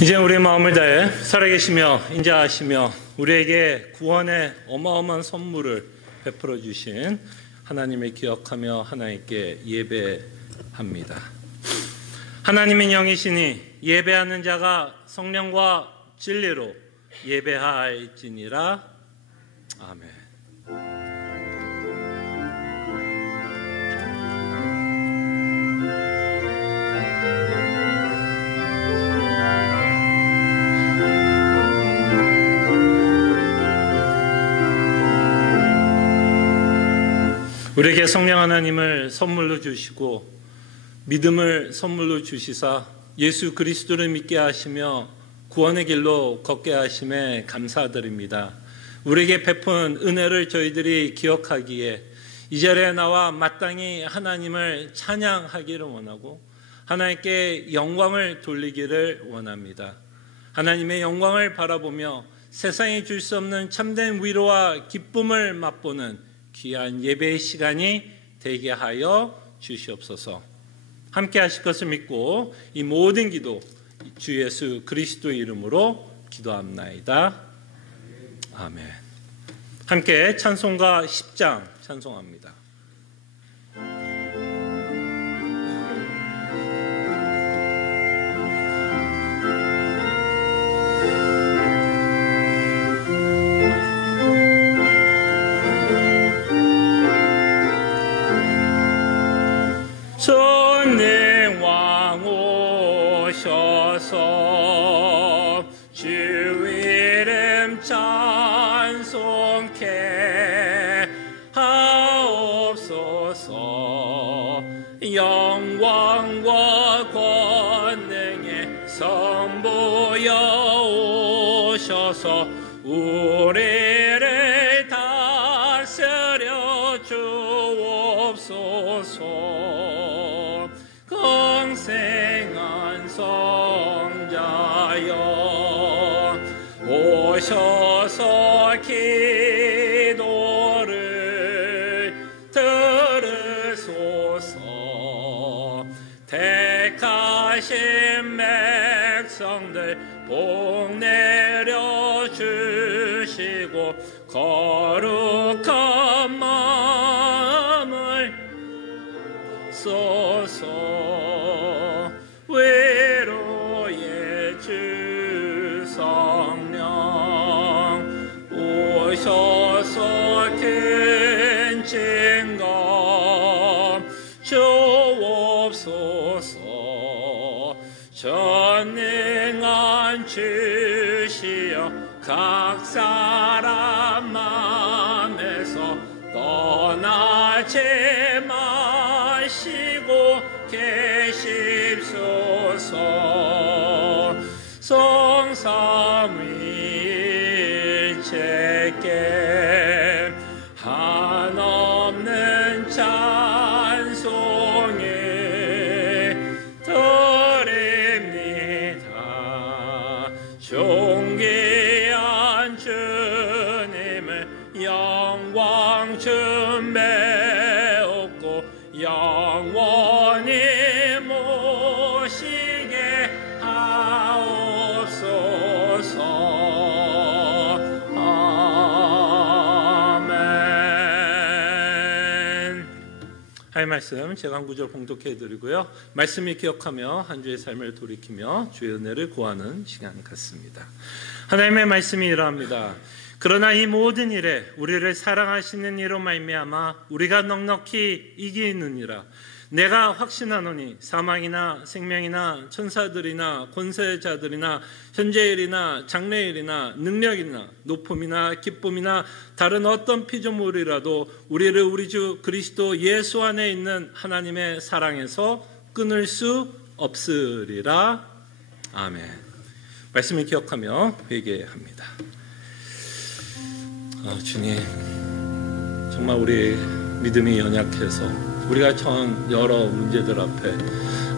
이제 우리의 마음을 다해 살아계시며 인자하시며 우리에게 구원의 어마어마한 선물을 베풀어 주신 하나님을 기억하며 하나님께 예배합니다. 하나님은 영이시니 예배하는 자가 성령과 진리로 예배할지니라. 아멘. 우리에게 성령 하나님을 선물로 주시고 믿음을 선물로 주시사 예수 그리스도를 믿게 하시며 구원의 길로 걷게 하심에 감사드립니다. 우리에게 베푼 은혜를 저희들이 기억하기에 이 자리에 나와 마땅히 하나님을 찬양하기를 원하고 하나님께 영광을 돌리기를 원합니다. 하나님의 영광을 바라보며 세상이 줄 수 없는 참된 위로와 기쁨을 맛보는 귀한 예배의 시간이 되게 하여 주시옵소서. 함께 하실 것을 믿고 이 모든 기도 주 예수 그리스도의 이름으로 기도합나이다. 아멘. 함께 찬송가 10장 찬송합니다. 전능왕 오셔서 주 이름 찬송케 하옵소서. 영광과 권능에 선보여 오셔서 우리를 다스려 주옵소서. 영생한 성자여 오셔서 기도를 들으소서. 택하신 백성들 복 내려 주시고 거룩한 마음을 쏘소. 위로의 주 성령 오셔서 큰 증거 주옵소서. 전능한 주시여 각 사람 마음에서 떠나지 마시고 계십소서. 성삼위일체께 한없는 찬송을 드립니다. 존귀한 주님을 영광 준배없고 영원히 모시게 하옵소서. 아멘. 할 말씀 제가 한 구절 봉독해 드리고요. 말씀을 기억하며 한 주의 삶을 돌이키며 주의 은혜를 구하는 시간 같습니다. 하나님의 말씀이 이러합니다. 그러나 이 모든 일에 우리를 사랑하시는 이로 말미암아 우리가 넉넉히 이기느니라. 내가 확신하노니 사망이나 생명이나 천사들이나 권세자들이나 현재일이나 장래일이나 능력이나 높음이나 기쁨이나 다른 어떤 피조물이라도 우리를 우리 주 그리스도 예수 안에 있는 하나님의 사랑에서 끊을 수 없으리라. 아멘. 말씀을 기억하며 회개합니다. 주님, 정말 우리 믿음이 연약해서 우리가 처한 여러 문제들 앞에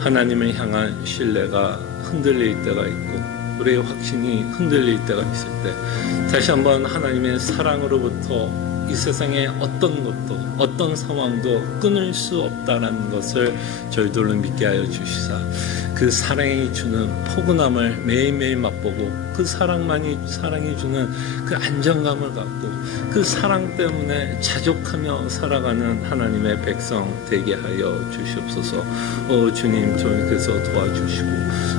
하나님을 향한 신뢰가 흔들릴 때가 있고 우리의 확신이 흔들릴 때가 있을 때 다시 한번 하나님의 사랑으로부터 이 세상의 어떤 것도 어떤 상황도 끊을 수 없다는 것을 저희들로 믿게 하여 주시사 그 사랑이 주는 포근함을 매일매일 맛보고 그 사랑이 주는 그 안정감을 갖고 그 사랑 때문에 자족하며 살아가는 하나님의 백성 되게 하여 주시옵소서. 주님, 저희께서 도와주시고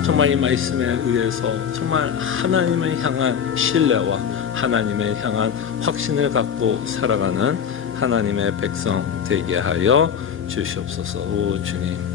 정말 이 말씀에 의해서 정말 하나님을 향한 신뢰와 하나님을 향한 확신을 갖고 살아가는 하나님의 백성 되게 하여 주시옵소서. 주님,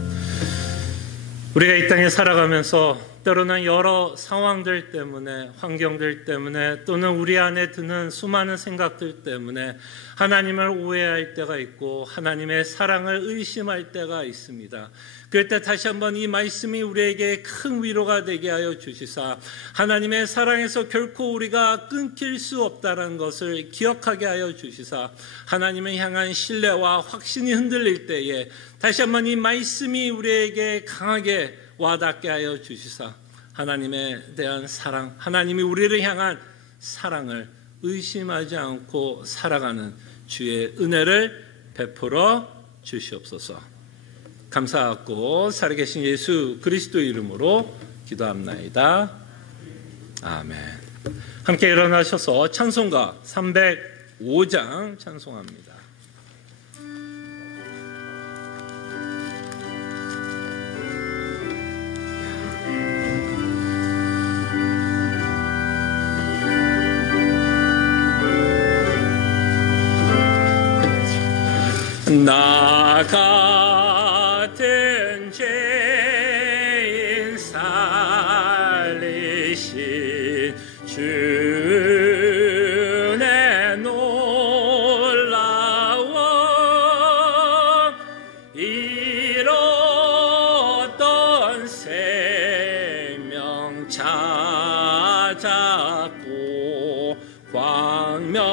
우리가 이 땅에 살아가면서 때로는 여러 상황들 때문에, 환경들 때문에, 또는 우리 안에 드는 수많은 생각들 때문에 하나님을 오해할 때가 있고 하나님의 사랑을 의심할 때가 있습니다. 그럴 때 다시 한번 이 말씀이 우리에게 큰 위로가 되게 하여 주시사 하나님의 사랑에서 결코 우리가 끊길 수 없다는 것을 기억하게 하여 주시사 하나님을 향한 신뢰와 확신이 흔들릴 때에 다시 한번 이 말씀이 우리에게 강하게 와닿게 하여 주시사 하나님에 대한 사랑, 하나님이 우리를 향한 사랑을 의심하지 않고 살아가는 주의 은혜를 베풀어 주시옵소서. 감사하고 살아계신 예수 그리스도 이름으로 기도합나이다. 아멘. 함께 일어나셔서 찬송가 305장 찬송합니다. 나 같은 죄인 살리신 주의 놀라워 잃었던 생명 찾았고 광명을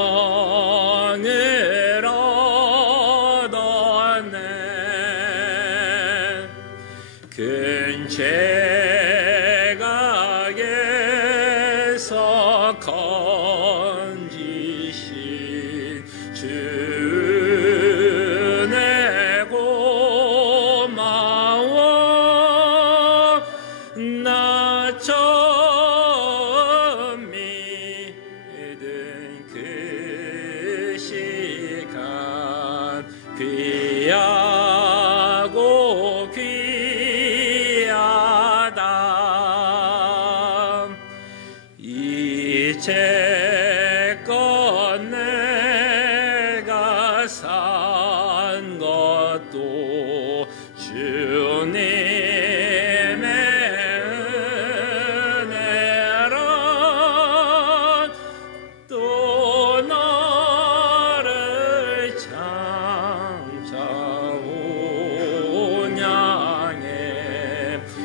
큰 죄악에서 건지신 주네 고마워. 나 처음 믿은 그 시간 귀하고 이제껏 내가 산 것도 주님의 은혜라. 또 너를 장차 온양해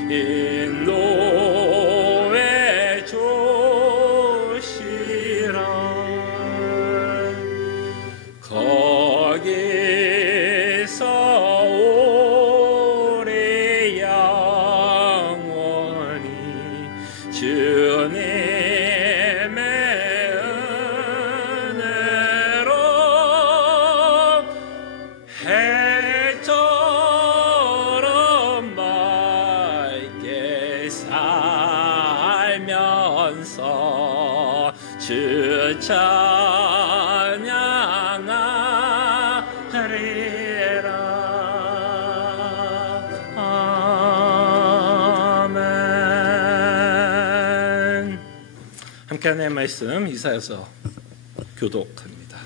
인도해 거기서 오래 영원히 주님의 은혜로 해처럼 맑게 살면서 주 찬양하리라. 아멘. 함께 하나님의 말씀 이사야서 교독합니다.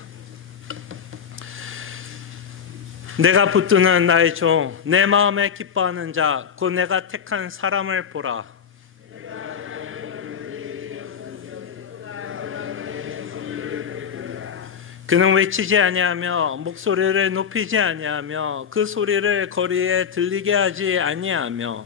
내가 붙드는 나의 종, 내 마음에 기뻐하는 자, 곧 내가 택한 사람을 보라. 그는 외치지 아니하며 목소리를 높이지 아니하며 그 소리를 거리에 들리게 하지 아니하며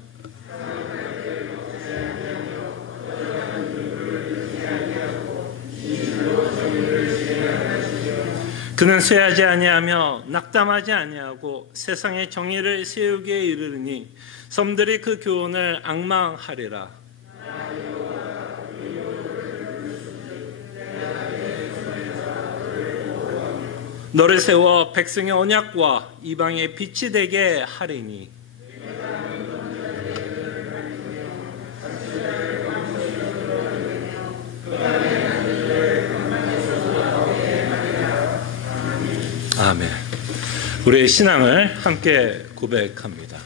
그는 쇠하지 아니하며 낙담하지 아니하고 세상의 정의를 세우기에 이르르니 섬들이 그 교훈을 앙망하리라. 너를 세워 백성의 언약과 이방의 빛이 되게 하리니 우리의 신앙을 함께 고백합니다.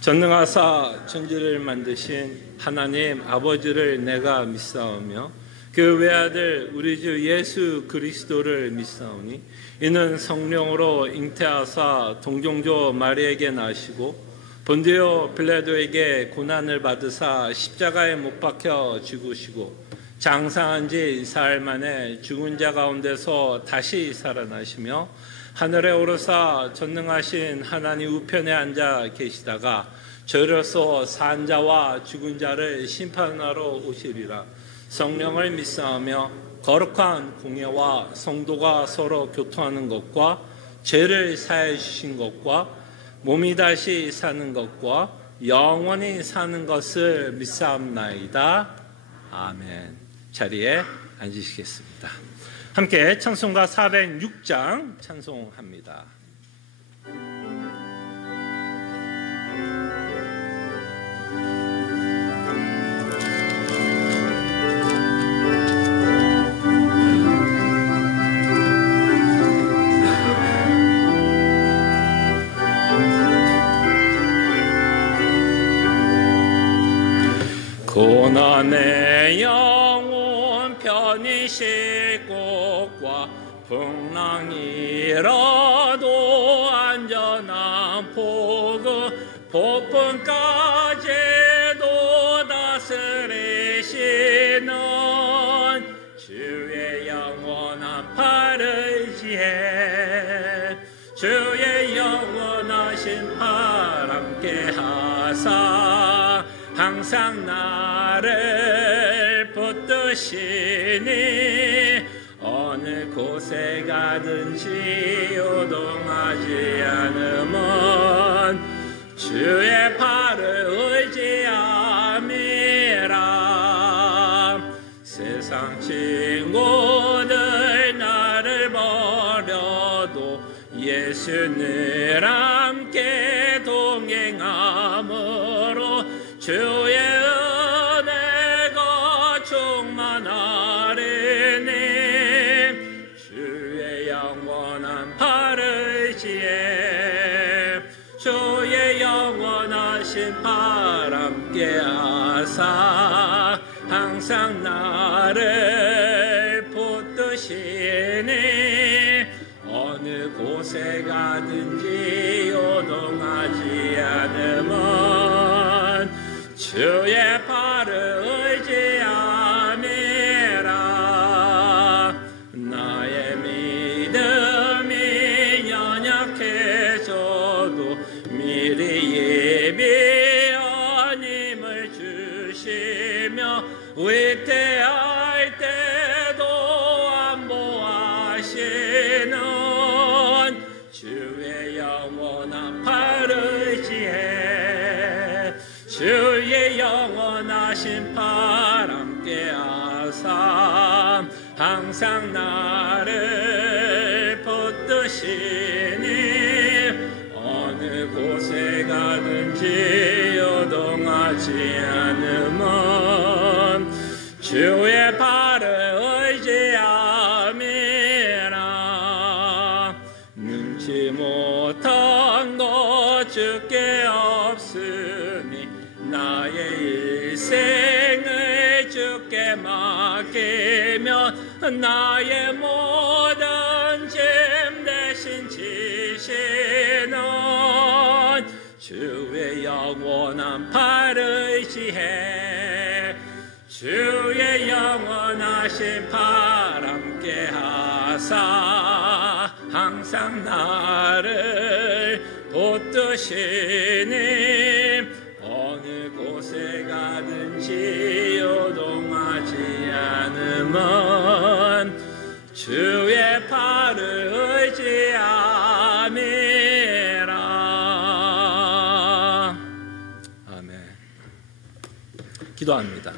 전능하사 천지를 만드신 하나님 아버지를 내가 믿사오며 그 외아들 우리 주 예수 그리스도를 믿사오니 이는 성령으로 잉태하사 동정조 마리에게 나시고 본디오 빌라도에게 고난을 받으사 십자가에 못 박혀 죽으시고 장사한 지 사흘 만에 죽은 자 가운데서 다시 살아나시며 하늘에 오르사 전능하신 하나님 우편에 앉아 계시다가 저로서 산 자와 죽은 자를 심판하러 오시리라. 성령을 믿사오며 거룩한 공예와 성도가 서로 교통하는 것과 죄를 사해 주신 것과 몸이 다시 사는 것과 영원히 사는 것을 믿사옵나이다. 아멘. 자리에 앉으시겠습니다. 함께 찬송가 406장 찬송합니다. 고난의 영혼 편히 쉴 곳과 풍랑이라도 안전한 포구 폭풍까지도 다스리시는 주의 영원한 팔을 지혜 주의 영원하신 팔 함께 하사 항상 나를 붙드시니 어느 곳에 가든지 요동하지 않으면 주의 팔을 의지함이라. 세상 친구들 나를 버려도 예수 늘 함께 동행함으로 주의 은혜가 충만하리니 주의 영원한 팔을 지혜 주의 영원하신 팔 함께 하사 항상 나를 붙드시니 어느 곳에 가든지 요동하지 않으면 주의 팔을 의지함이라. 나의 믿음이 연약해져도 미리 예비한 힘을 주시며 위태할 때도 안보하시는 주의 영원한 팔을 지혜 주의 영원하신 팔 함께 하사 항상 나를 붙드시니 어느 곳에 가든지 요동하지 않으면 주의 팔을 의지함이라. 능치 못한 것 주께 없으니 나의 일생을 주께 맡기며 나의 모든 짐 대신 지시는 주의 영원한 팔을 지혜 주의 영원하신 팔 함께 하사 항상 나를 붙드시니 어느 곳에 가든지 요동하지 않으면 주의 팔을 의지함이라. 아멘. 기도합니다.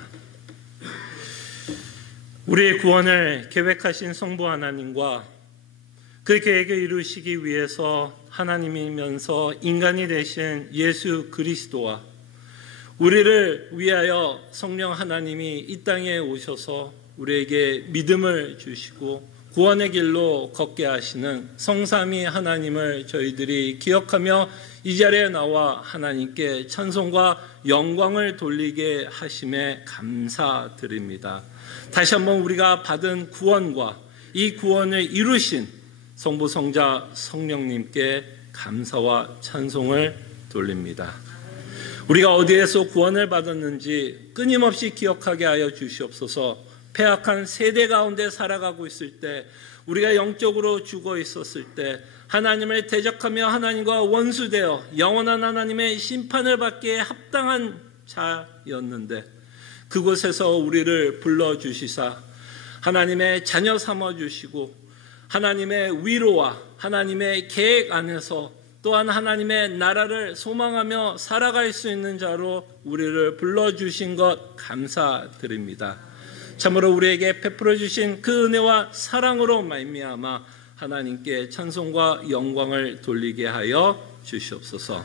우리의 구원을 계획하신 성부 하나님과 그 계획을 이루시기 위해서 하나님이면서 인간이 되신 예수 그리스도와 우리를 위하여 성령 하나님이 이 땅에 오셔서 우리에게 믿음을 주시고 구원의 길로 걷게 하시는 성삼위 하나님을 저희들이 기억하며 이 자리에 나와 하나님께 찬송과 영광을 돌리게 하심에 감사드립니다. 다시 한번 우리가 받은 구원과 이 구원을 이루신 성부, 성자, 성령님께 감사와 찬송을 돌립니다. 우리가 어디에서 구원을 받았는지 끊임없이 기억하게 하여 주시옵소서. 패악한 세대 가운데 살아가고 있을 때, 우리가 영적으로 죽어 있었을 때 하나님을 대적하며 하나님과 원수되어 영원한 하나님의 심판을 받기에 합당한 자였는데 그곳에서 우리를 불러주시사 하나님의 자녀 삼아주시고 하나님의 위로와 하나님의 계획 안에서 또한 하나님의 나라를 소망하며 살아갈 수 있는 자로 우리를 불러주신 것 감사드립니다. 참으로 우리에게 베풀어 주신 그 은혜와 사랑으로 말미암아 하나님께 찬송과 영광을 돌리게 하여 주시옵소서.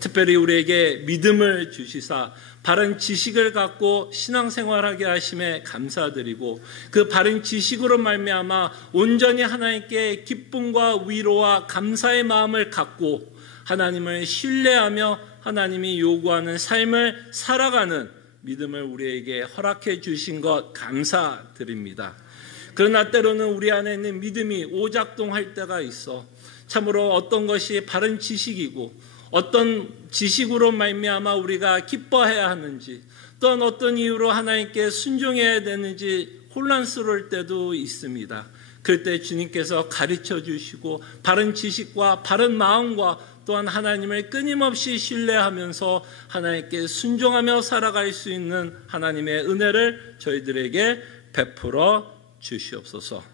특별히 우리에게 믿음을 주시사 바른 지식을 갖고 신앙생활하게 하심에 감사드리고 그 바른 지식으로 말미암아 온전히 하나님께 기쁨과 위로와 감사의 마음을 갖고 하나님을 신뢰하며 하나님이 요구하는 삶을 살아가는 믿음을 우리에게 허락해 주신 것 감사드립니다. 그러나 때로는 우리 안에 있는 믿음이 오작동할 때가 있어 참으로 어떤 것이 바른 지식이고 어떤 지식으로 말미암아 우리가 기뻐해야 하는지 또한 어떤 이유로 하나님께 순종해야 되는지 혼란스러울 때도 있습니다. 그럴 때 주님께서 가르쳐 주시고 바른 지식과 바른 마음과 또한 하나님을 끊임없이 신뢰하면서 하나님께 순종하며 살아갈 수 있는 하나님의 은혜를 저희들에게 베풀어 주시옵소서.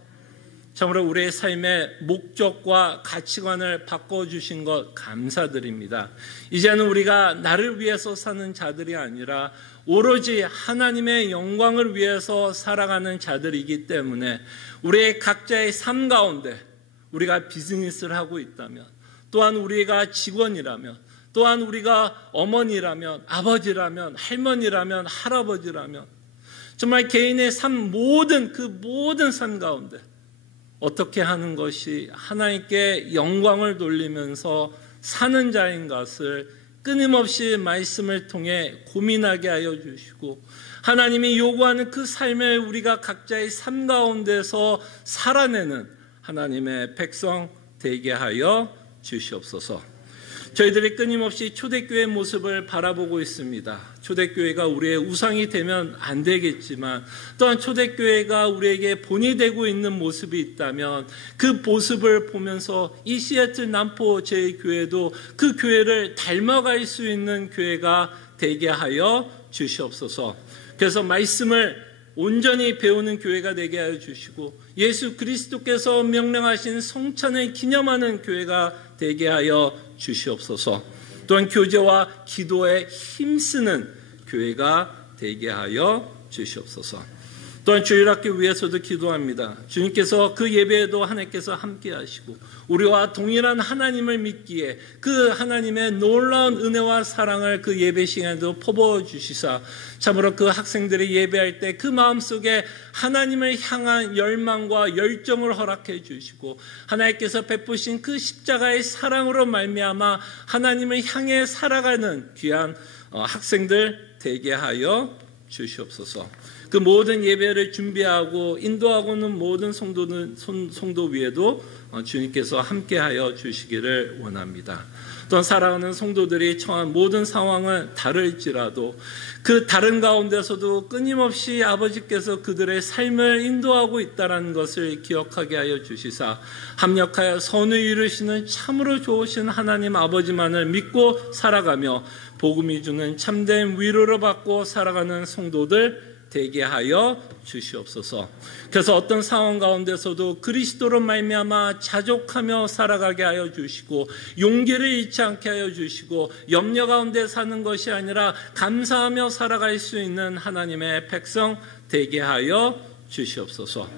참으로 우리의 삶의 목적과 가치관을 바꿔주신 것 감사드립니다. 이제는 우리가 나를 위해서 사는 자들이 아니라 오로지 하나님의 영광을 위해서 살아가는 자들이기 때문에 우리의 각자의 삶 가운데 우리가 비즈니스를 하고 있다면 또한 우리가 직원이라면 또한 우리가 어머니라면 아버지라면 할머니라면 할아버지라면 정말 개인의 삶 모든 삶 가운데 어떻게 하는 것이 하나님께 영광을 돌리면서 사는 자인 것을 끊임없이 말씀을 통해 고민하게 하여 주시고 하나님이 요구하는 그 삶을 우리가 각자의 삶 가운데서 살아내는 하나님의 백성 되게 하여 주시옵소서. 저희들이 끊임없이 초대교회 모습을 바라보고 있습니다. 초대교회가 우리의 우상이 되면 안 되겠지만 또한 초대교회가 우리에게 본이 되고 있는 모습이 있다면 그 모습을 보면서 이 시애틀 남포 제2교회도 그 교회를 닮아갈 수 있는 교회가 되게 하여 주시옵소서. 그래서 말씀을 온전히 배우는 교회가 되게 하여 주시고 예수 그리스도께서 명령하신 성찬을 기념하는 교회가 되게 하여 주시옵소서. 또한 교제와 기도에 힘쓰는 교회가 되게 하여 주시옵소서. 또한 주일학교 위해서도 기도합니다. 주님께서 그 예배에도 하나님께서 함께 하시고 우리와 동일한 하나님을 믿기에 그 하나님의 놀라운 은혜와 사랑을 그 예배 시간에도 퍼부어 주시사 참으로 그 학생들이 예배할 때 그 마음속에 하나님을 향한 열망과 열정을 허락해 주시고 하나님께서 베푸신 그 십자가의 사랑으로 말미암아 하나님을 향해 살아가는 귀한 학생들 되게 하여 주시옵소서. 그 모든 예배를 준비하고 인도하고는 모든 성도 위에도 주님께서 함께하여 주시기를 원합니다. 또한 사랑하는 성도들이 처한 모든 상황은 다를지라도 그 다른 가운데서도 끊임없이 아버지께서 그들의 삶을 인도하고 있다는 것을 기억하게 하여 주시사 합력하여 선을 이루시는 참으로 좋으신 하나님 아버지만을 믿고 살아가며 복음이 주는 참된 위로를 받고 살아가는 성도들 되게 하여 주시옵소서. 그래서 어떤 상황 가운데서도 그리스도로 말미암아 자족하며 살아가게 하여 주시고 용기를 잃지 않게 하여 주시고 염려 가운데 사는 것이 아니라 감사하며 살아갈 수 있는 하나님의 백성 되게 하여 주시옵소서.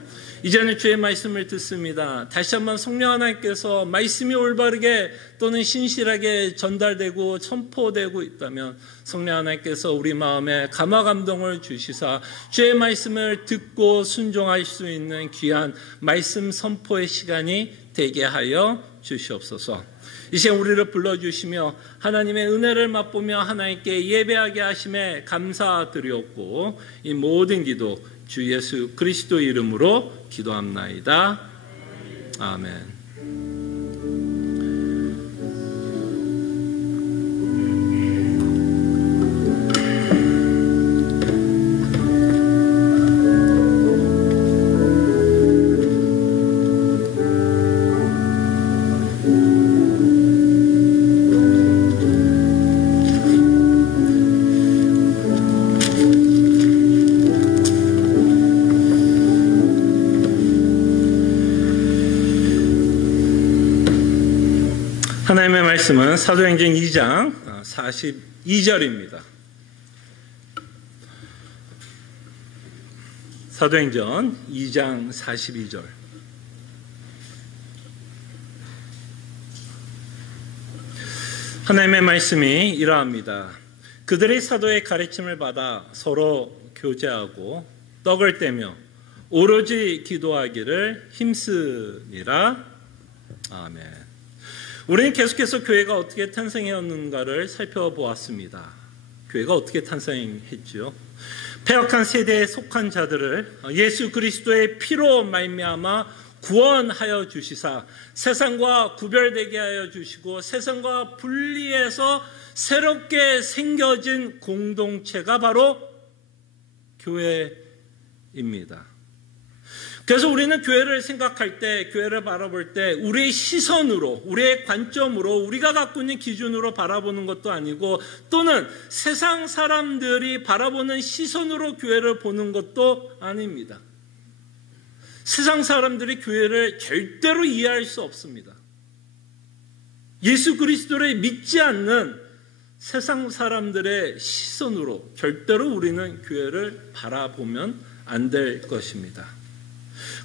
이제는 주의 말씀을 듣습니다. 다시 한번 성령 하나님께서 말씀이 올바르게 또는 신실하게 전달되고 선포되고 있다면 성령 하나님께서 우리 마음에 감화 감동을 주시사 주의 말씀을 듣고 순종할 수 있는 귀한 말씀 선포의 시간이 되게 하여 주시옵소서. 이 시간 우리를 불러주시며 하나님의 은혜를 맛보며 하나님께 예배하게 하심에 감사드리옵고 이 모든 기도 주 예수 그리스도 이름으로 기도합나이다. 아멘. 하나님의 말씀은 사도행전 2장 42절입니다. 사도행전 2장 42절. 하나님의 말씀이 이러합니다. 그들이 사도의 가르침을 받아 서로 교제하고 떡을 떼며 오로지 기도하기를 힘쓰니라. 아멘. 우리는 계속해서 교회가 어떻게 탄생했는가를 살펴보았습니다. 교회가 어떻게 탄생했죠? 패역한 세대에 속한 자들을 예수 그리스도의 피로 말미암아 구원하여 주시사 세상과 구별되게 하여 주시고 세상과 분리해서 새롭게 생겨진 공동체가 바로 교회입니다. 그래서 우리는 교회를 생각할 때, 교회를 바라볼 때 우리의 시선으로, 우리의 관점으로, 우리가 갖고 있는 기준으로 바라보는 것도 아니고 또는 세상 사람들이 바라보는 시선으로 교회를 보는 것도 아닙니다. 세상 사람들이 교회를 절대로 이해할 수 없습니다. 예수 그리스도를 믿지 않는 세상 사람들의 시선으로 절대로 우리는 교회를 바라보면 안 될 것입니다.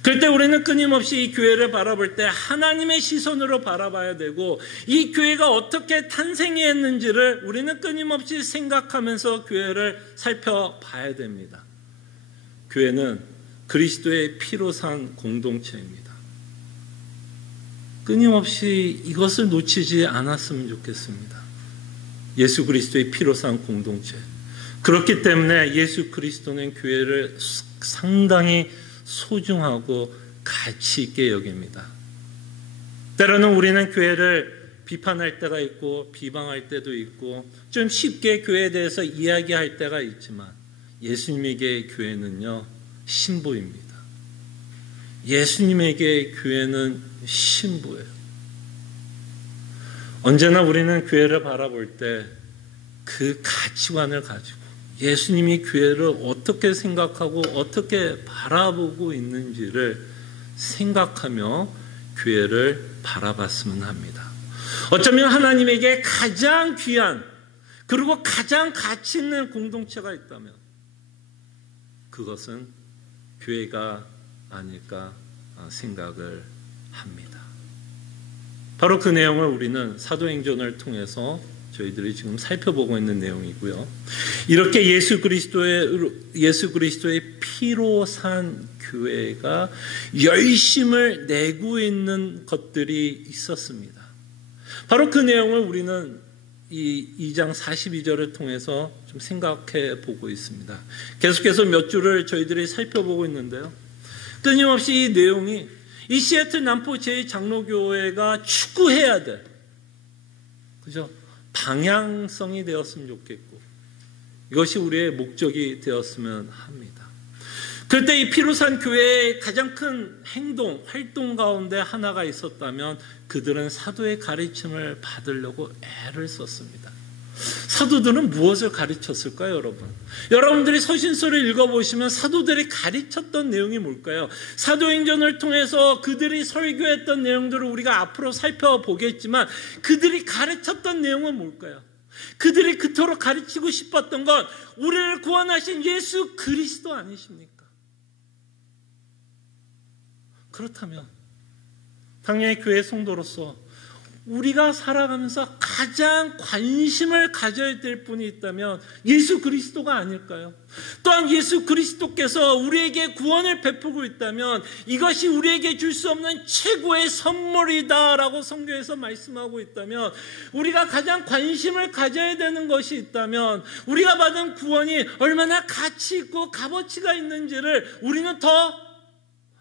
그럴 때 우리는 끊임없이 이 교회를 바라볼 때 하나님의 시선으로 바라봐야 되고 이 교회가 어떻게 탄생했는지를 우리는 끊임없이 생각하면서 교회를 살펴봐야 됩니다. 교회는 그리스도의 피로 산 공동체입니다. 끊임없이 이것을 놓치지 않았으면 좋겠습니다. 예수 그리스도의 피로 산 공동체. 그렇기 때문에 예수 그리스도는 교회를 상당히 소중하고 가치 있게 여깁니다. 때로는 우리는 교회를 비판할 때가 있고 비방할 때도 있고 좀 쉽게 교회에 대해서 이야기할 때가 있지만 예수님에게 교회는요 신부입니다. 예수님에게 교회는 신부예요. 언제나 우리는 교회를 바라볼 때 그 가치관을 가지고 예수님이 교회를 어떻게 생각하고 어떻게 바라보고 있는지를 생각하며 교회를 바라봤으면 합니다. 어쩌면 하나님에게 가장 귀한 그리고 가장 가치 있는 공동체가 있다면 그것은 교회가 아닐까 생각을 합니다. 바로 그 내용을 우리는 사도행전을 통해서 저희들이 지금 살펴보고 있는 내용이고요. 이렇게 예수 그리스도의 피로 산 교회가 열심을 내고 있는 것들이 있었습니다. 바로 그 내용을 우리는 이 2장 42절을 통해서 좀 생각해 보고 있습니다. 계속해서 몇 줄을 저희들이 살펴보고 있는데요. 끊임없이 이 내용이 이 시애틀 남포 제2장로교회가 추구해야 돼. 그죠? 방향성이 되었으면 좋겠고 이것이 우리의 목적이 되었으면 합니다. 그럴 때 이 피로산 교회의 가장 큰 행동, 활동 가운데 하나가 있었다면 그들은 사도의 가르침을 받으려고 애를 썼습니다. 사도들은 무엇을 가르쳤을까요, 여러분? 여러분들이 서신서를 읽어보시면 사도들이 가르쳤던 내용이 뭘까요? 사도행전을 통해서 그들이 설교했던 내용들을 우리가 앞으로 살펴보겠지만 그들이 가르쳤던 내용은 뭘까요? 그들이 그토록 가르치고 싶었던 건 우리를 구원하신 예수 그리스도 아니십니까? 그렇다면 당연히 교회 성도로서 우리가 살아가면서 가장 관심을 가져야 될 분이 있다면 예수 그리스도가 아닐까요? 또한 예수 그리스도께서 우리에게 구원을 베푸고 있다면 이것이 우리에게 줄 수 없는 최고의 선물이다라고 성경에서 말씀하고 있다면, 우리가 가장 관심을 가져야 되는 것이 있다면 우리가 받은 구원이 얼마나 가치 있고 값어치가 있는지를 우리는 더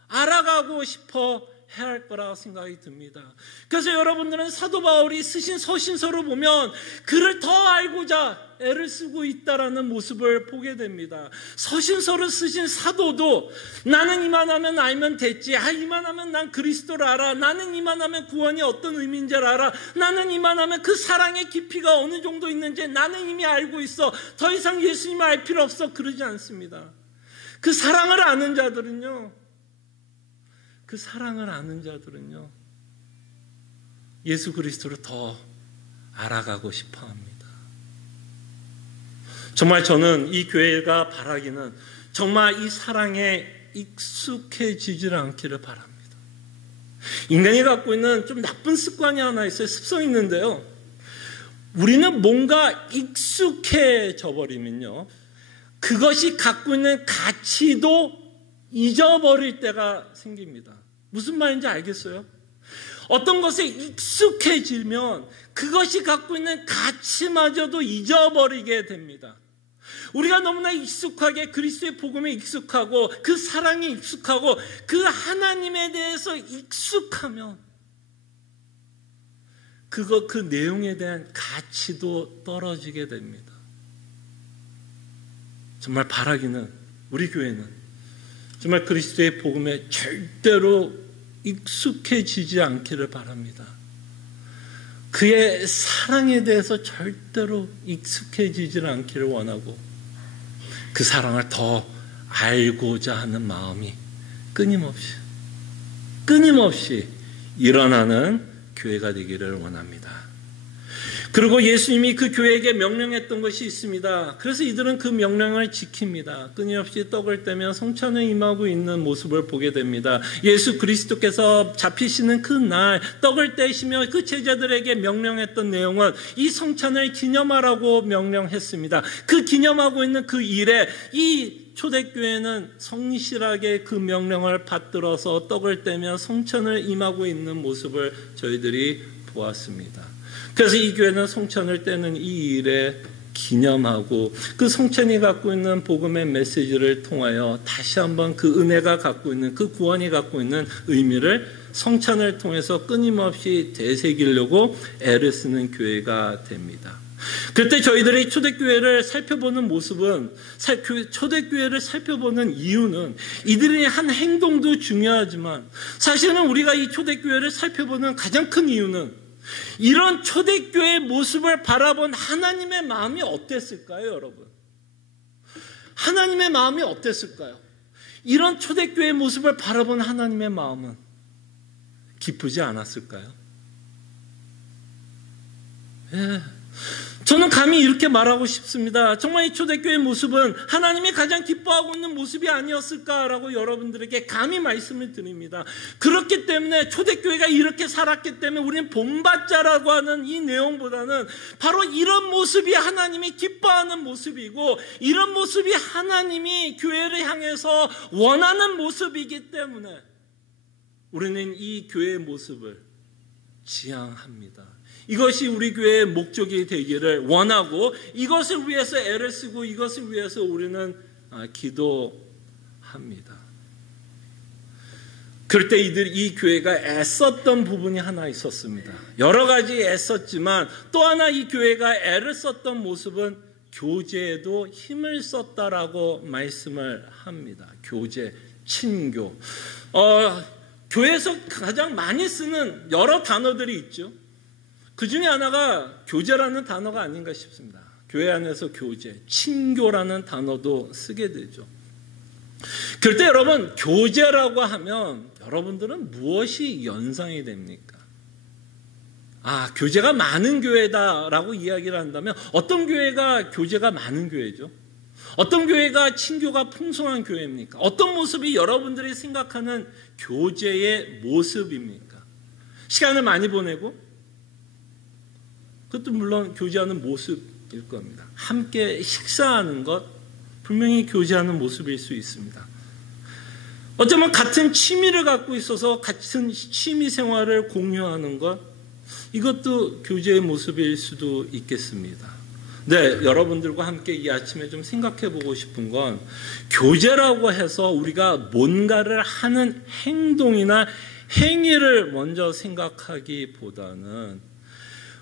알아가고 싶어 해야 할 거라고 생각이 듭니다. 그래서 여러분들은 사도 바울이 쓰신 서신서를 보면 그를 더 알고자 애를 쓰고 있다라는 모습을 보게 됩니다. 서신서를 쓰신 사도도 나는 이만하면 알면 됐지, 이만하면 난 그리스도를 알아, 나는 이만하면 구원이 어떤 의미인지를 알아, 나는 이만하면 그 사랑의 깊이가 어느 정도 있는지 나는 이미 알고 있어, 더 이상 예수님을 알 필요 없어, 그러지 않습니다. 그 사랑을 아는 자들은요, 예수 그리스도를 더 알아가고 싶어 합니다. 정말 저는 이 교회가 바라기는 정말 이 사랑에 익숙해지질 않기를 바랍니다. 인간이 갖고 있는 좀 나쁜 습관이 하나 있어요. 습성이 있는데요, 우리는 뭔가 익숙해져 버리면요, 그것이 갖고 있는 가치도 잊어버릴 때가 생깁니다. 무슨 말인지 알겠어요? 어떤 것에 익숙해지면 그것이 갖고 있는 가치마저도 잊어버리게 됩니다. 우리가 너무나 익숙하게 그리스도의 복음에 익숙하고 그 사랑에 익숙하고 그 하나님에 대해서 익숙하면 그 내용에 대한 가치도 떨어지게 됩니다. 정말 바라기는 우리 교회는 정말 그리스도의 복음에 절대로 익숙해지지 않기를 바랍니다. 그의 사랑에 대해서 절대로 익숙해지지 않기를 원하고 그 사랑을 더 알고자 하는 마음이 끊임없이 일어나는 교회가 되기를 원합니다. 그리고 예수님이 그 교회에게 명령했던 것이 있습니다. 그래서 이들은 그 명령을 지킵니다. 끊임없이 떡을 떼며 성찬을 임하고 있는 모습을 보게 됩니다. 예수 그리스도께서 잡히시는 그 날 떡을 떼시며 그 제자들에게 명령했던 내용은 이 성찬을 기념하라고 명령했습니다. 그 기념하고 있는 그 일에 이 초대교회는 성실하게 그 명령을 받들어서 떡을 떼며 성찬을 임하고 있는 모습을 저희들이 보았습니다. 그래서 이 교회는 성찬을 떼는 이 일에 기념하고 그 성찬이 갖고 있는 복음의 메시지를 통하여 다시 한번 그 은혜가 갖고 있는, 그 구원이 갖고 있는 의미를 성찬을 통해서 끊임없이 되새기려고 애를 쓰는 교회가 됩니다. 그때 저희들이 초대교회를 살펴보는 모습은, 초대교회를 살펴보는 이유는 이들의 한 행동도 중요하지만 사실은 우리가 이 초대교회를 살펴보는 가장 큰 이유는 이런 초대교회의 모습을 바라본 하나님의 마음이 어땠을까요, 여러분? 하나님의 마음이 어땠을까요? 이런 초대교회의 모습을 바라본 하나님의 마음은 기쁘지 않았을까요? 예. 저는 감히 이렇게 말하고 싶습니다. 정말 이 초대교회의 모습은 하나님이 가장 기뻐하고 있는 모습이 아니었을까라고 여러분들에게 감히 말씀을 드립니다. 그렇기 때문에 초대교회가 이렇게 살았기 때문에 우리는 본받자라고 하는 이 내용보다는 바로 이런 모습이 하나님이 기뻐하는 모습이고 이런 모습이 하나님이 교회를 향해서 원하는 모습이기 때문에 우리는 이 교회의 모습을 지향합니다. 이것이 우리 교회의 목적이 되기를 원하고 이것을 위해서 애를 쓰고 이것을 위해서 우리는 기도합니다. 그럴 때 이 교회가 애썼던 부분이 하나 있었습니다. 여러 가지 애썼지만 또 하나 이 교회가 애를 썼던 모습은 교제에도 힘을 썼다라고 말씀을 합니다. 교제, 친교. 교회에서 가장 많이 쓰는 여러 단어들이 있죠. 그 중에 하나가 교제라는 단어가 아닌가 싶습니다. 교회 안에서 교제, 친교라는 단어도 쓰게 되죠. 그럴 때 여러분, 교제라고 하면 여러분들은 무엇이 연상이 됩니까? 교제가 많은 교회다라고 이야기를 한다면 어떤 교회가 교제가 많은 교회죠? 어떤 교회가 친교가 풍성한 교회입니까? 어떤 모습이 여러분들이 생각하는 교제의 모습입니까? 시간을 많이 보내고, 그것도 물론 교제하는 모습일 겁니다. 함께 식사하는 것, 분명히 교제하는 모습일 수 있습니다. 어쩌면 같은 취미를 갖고 있어서 같은 취미 생활을 공유하는 것, 이것도 교제의 모습일 수도 있겠습니다. 네, 여러분들과 함께 이 아침에 좀 생각해 보고 싶은 건, 교제라고 해서 우리가 뭔가를 하는 행동이나 행위를 먼저 생각하기보다는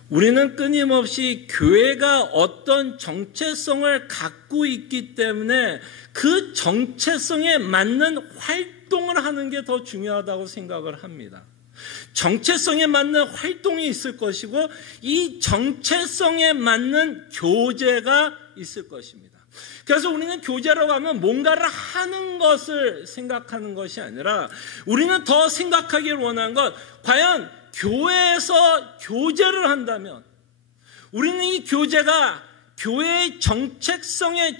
우리는 끊임없이 교회가 어떤 정체성을 갖고 있기 때문에 그 정체성에 맞는 활동을 하는 게 더 중요하다고 생각을 합니다. 정체성에 맞는 활동이 있을 것이고, 이 정체성에 맞는 교제가 있을 것입니다. 그래서 우리는 교제라고 하면 뭔가를 하는 것을 생각하는 것이 아니라, 우리는 더 생각하기를 원하는 것, 과연 교회에서 교제를 한다면 우리는 이 교제가 교회의 정체성에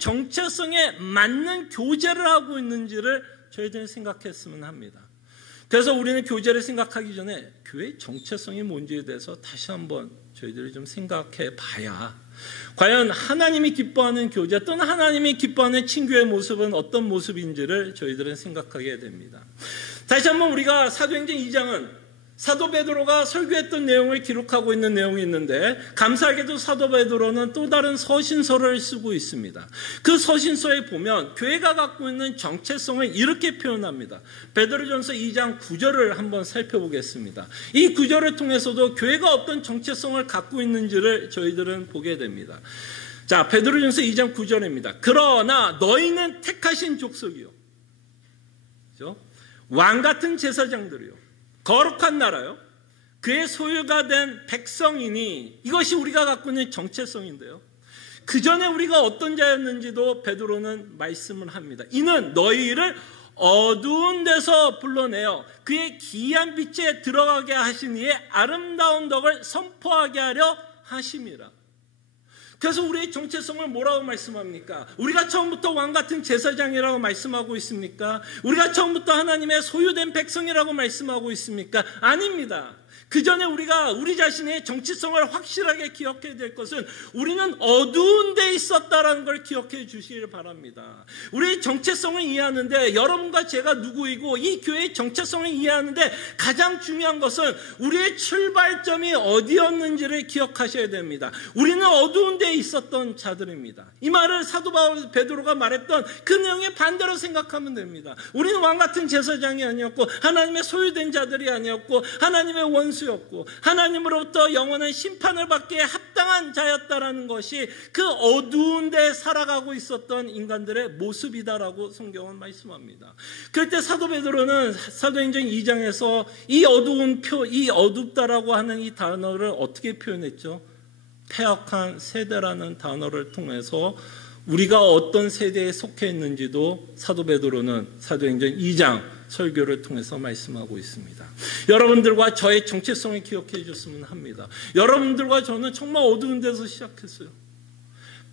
맞는 교제를 하고 있는지를 저희들은 생각했으면 합니다. 그래서 우리는 교제를 생각하기 전에 교회의 정체성이 뭔지에 대해서 다시 한번 저희들이 좀 생각해 봐야, 과연 하나님이 기뻐하는 교제 또는 하나님이 기뻐하는 친교의 모습은 어떤 모습인지를 저희들은 생각하게 됩니다. 다시 한번 우리가 사도행전 2장은 사도 베드로가 설교했던 내용을 기록하고 있는 내용이 있는데, 감사하게도 사도 베드로는 또 다른 서신서를 쓰고 있습니다. 그 서신서에 보면 교회가 갖고 있는 정체성을 이렇게 표현합니다. 베드로전서 2장 9절을 한번 살펴보겠습니다. 이 9절을 통해서도 교회가 어떤 정체성을 갖고 있는지를 저희들은 보게 됩니다. 자, 베드로전서 2장 9절입니다. 그러나 너희는 택하신 족속이요, 그렇죠? 왕 같은 제사장들이요, 거룩한 나라요, 그의 소유가 된 백성이니, 이것이 우리가 갖고 있는 정체성인데요, 그 전에 우리가 어떤 자였는지도 베드로는 말씀을 합니다. 이는 너희를 어두운 데서 불러내어 그의 기이한 빛에 들어가게 하신 이의 아름다운 덕을 선포하게 하려 하심이라. 그래서 우리의 정체성을 뭐라고 말씀합니까? 우리가 처음부터 왕같은 제사장이라고 말씀하고 있습니까? 우리가 처음부터 하나님의 소유된 백성이라고 말씀하고 있습니까? 아닙니다. 그 전에 우리가 우리 자신의 정체성을 확실하게 기억해야 될 것은, 우리는 어두운 데 있었다라는 걸 기억해 주시길 바랍니다. 우리의 정체성을 이해하는데, 여러분과 제가 누구이고 이 교회의 정체성을 이해하는데 가장 중요한 것은 우리의 출발점이 어디였는지를 기억하셔야 됩니다. 우리는 어두운 데 있었던 자들입니다. 이 말을 사도 바울 베드로가 말했던 그 내용에 반대로 생각하면 됩니다. 우리는 왕같은 제사장이 아니었고, 하나님의 소유된 자들이 아니었고, 하나님의 원수였고, 하나님으로부터 영원한 심판을 받기에 합당한 자였다라는 것이 그 어두운 데 살아가고 있었던 인간들의 모습이다라고 성경은 말씀합니다. 그럴 때 사도 베드로는 사도행전 2장에서 이 어둡다라고 하는 이 단어를 어떻게 표현했죠? 패역한 세대라는 단어를 통해서 우리가 어떤 세대에 속해 있는지도 사도 베드로는 사도행전 2장 설교를 통해서 말씀하고 있습니다. 여러분들과 저의 정체성을 기억해 주셨으면 합니다. 여러분들과 저는 정말 어두운 데서 시작했어요.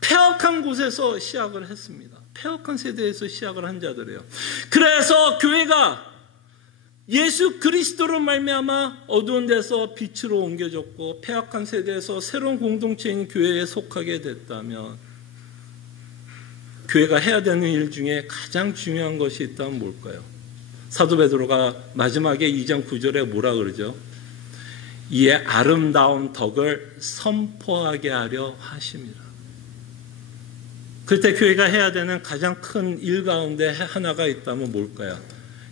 패역한 곳에서 시작을 했습니다. 패역한 세대에서 시작을 한 자들이에요. 그래서 교회가 예수 그리스도로 말미암아 어두운 데서 빛으로 옮겨졌고, 패역한 세대에서 새로운 공동체인 교회에 속하게 됐다면, 교회가 해야 되는 일 중에 가장 중요한 것이 있다면 뭘까요? 사도 베드로가 마지막에 2장 9절에 뭐라 그러죠? 이의 아름다운 덕을 선포하게 하려 하심이라. 그때 교회가 해야 되는 가장 큰 일 가운데 하나가 있다면 뭘까요?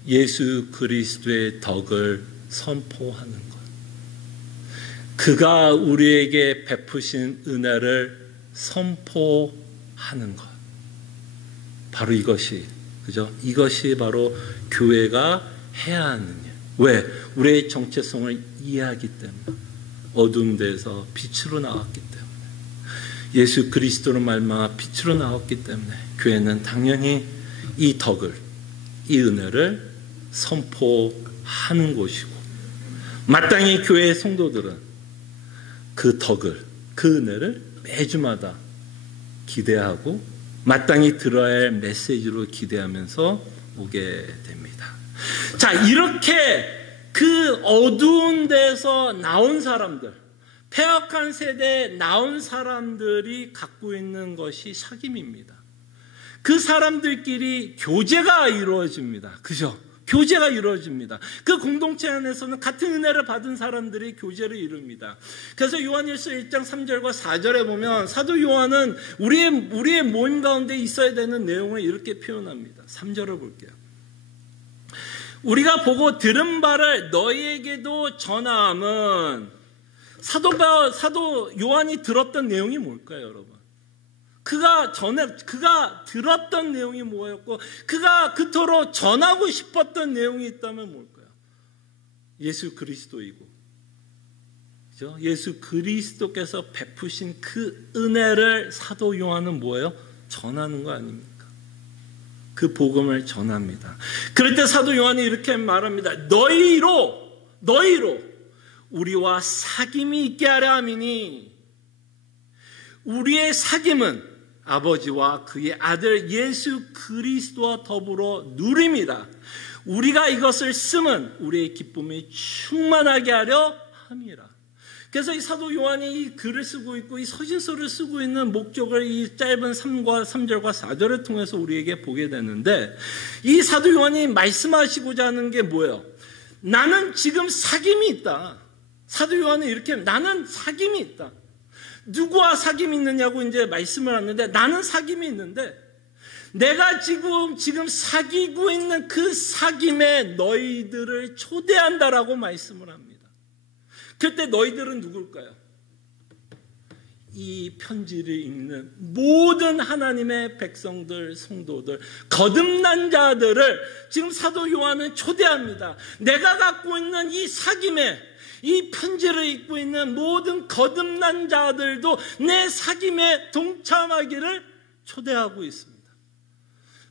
예수 그리스도의 덕을 선포하는 것. 그가 우리에게 베푸신 은혜를 선포하는 것. 바로 이것이, 그죠? 이것이 바로 교회가 해야 하는 일. 왜? 우리의 정체성을 이해하기 때문에. 어두운 데에서 빛으로 나왔기 때문에. 예수 그리스도로 말미암아 빛으로 나왔기 때문에 교회는 당연히 이 덕을, 이 은혜를 선포하는 곳이고, 마땅히 교회의 성도들은 그 덕을, 그 은혜를 매주마다 기대하고 마땅히 들어야 할 메시지로 기대하면서 오게 됩니다. 자, 이렇게 그 어두운 데서 나온 사람들, 패역한 세대에 나온 사람들이 갖고 있는 것이 사귐입니다. 그 사람들끼리 교제가 이루어집니다. 그죠? 교제가 이루어집니다. 그 공동체 안에서는 같은 은혜를 받은 사람들이 교제를 이룹니다. 그래서 요한일서 1장 3절과 4절에 보면 사도 요한은 우리의 모임 가운데 있어야 되는 내용을 이렇게 표현합니다. 3절을 볼게요. 우리가 보고 들은 바를 너희에게도 전함은, 사도 요한이 들었던 내용이 뭘까요, 여러분? 그가 들었던 내용이 뭐였고, 그가 그토록 전하고 싶었던 내용이 있다면 뭘까요? 예수 그리스도이고, 그죠? 예수 그리스도께서 베푸신 그 은혜를 사도 요한은 뭐예요? 전하는 거 아닙니까? 그 복음을 전합니다. 그럴 때 사도 요한이 이렇게 말합니다. 너희로 우리와 사귐이 있게 하려 함이니, 우리의 사귐은 아버지와 그의 아들 예수 그리스도와 더불어 누림이라. 우리가 이것을 쓰면 우리의 기쁨이 충만하게 하려 함이라. 그래서 이 사도 요한이 이 글을 쓰고 있고 이 서신서를 쓰고 있는 목적을 이 짧은 3절과 4절을 통해서 우리에게 보게 되는데, 이 사도 요한이 말씀하시고자 하는 게 뭐예요? 나는 지금 사귐이 있다. 사도 요한은 이렇게, 나는 사귐이 있다. 누구와 사귐이 있느냐고 이제 말씀을 하는데, 나는 사귐이 있는데, 내가 지금 사귀고 있는 그 사귐에 너희들을 초대한다라고 말씀을 합니다. 그때 너희들은 누굴까요? 이 편지를 읽는 모든 하나님의 백성들, 성도들, 거듭난 자들을 지금 사도 요한은 초대합니다. 내가 갖고 있는 이 사귐에, 이 편지를 읽고 있는 모든 거듭난 자들도 내 사귐에 동참하기를 초대하고 있습니다.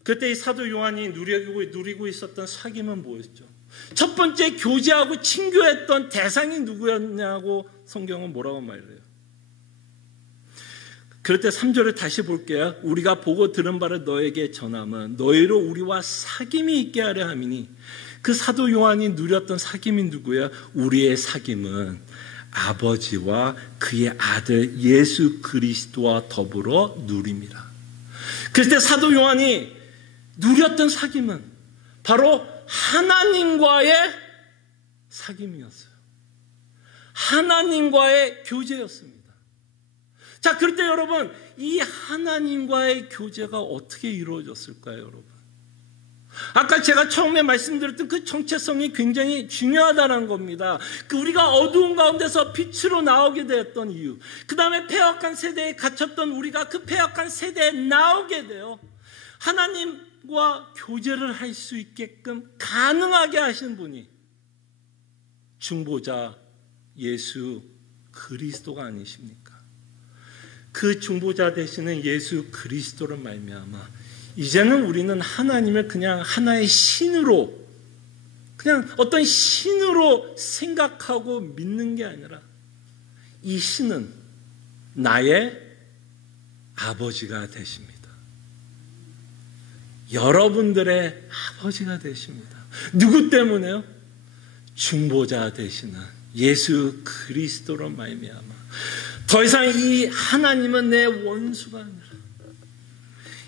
그때 이 사도 요한이 누리고 있었던 사귐은 뭐였죠? 첫 번째, 교제하고 친교했던 대상이 누구였냐고 성경은 뭐라고 말해요? 그럴 때 3절을 다시 볼게요. 우리가 보고 들은 바를 너에게 전함은 너희로 우리와 사귐이 있게 하려 함이니, 그 사도 요한이 누렸던 사귐이 누구예요? 우리의 사귐은 아버지와 그의 아들 예수 그리스도와 더불어 누림이라. 그럴 때 사도 요한이 누렸던 사귐은 바로 하나님과의 사귐이었어요. 하나님과의 교제였습니다. 자, 그럴 때 여러분, 이 하나님과의 교제가 어떻게 이루어졌을까요, 여러분? 아까 제가 처음에 말씀드렸던 그 정체성이 굉장히 중요하다는 겁니다. 우리가 어두운 가운데서 빛으로 나오게 되었던 이유, 그 다음에 패역한 세대에 갇혔던 우리가 그 패역한 세대에 나오게 돼요. 하나님과 교제를 할 수 있게끔 가능하게 하신 분이 중보자 예수 그리스도가 아니십니까? 그 중보자 되시는 예수 그리스도를 말미암아 이제는 우리는 하나님을 그냥 하나의 신으로, 그냥 어떤 신으로 생각하고 믿는 게 아니라 이 신은 나의 아버지가 되십니다. 여러분들의 아버지가 되십니다. 누구 때문에요? 중보자 되시는 예수 그리스도로 말미암아 더 이상 이 하나님은 내 원수가 아니라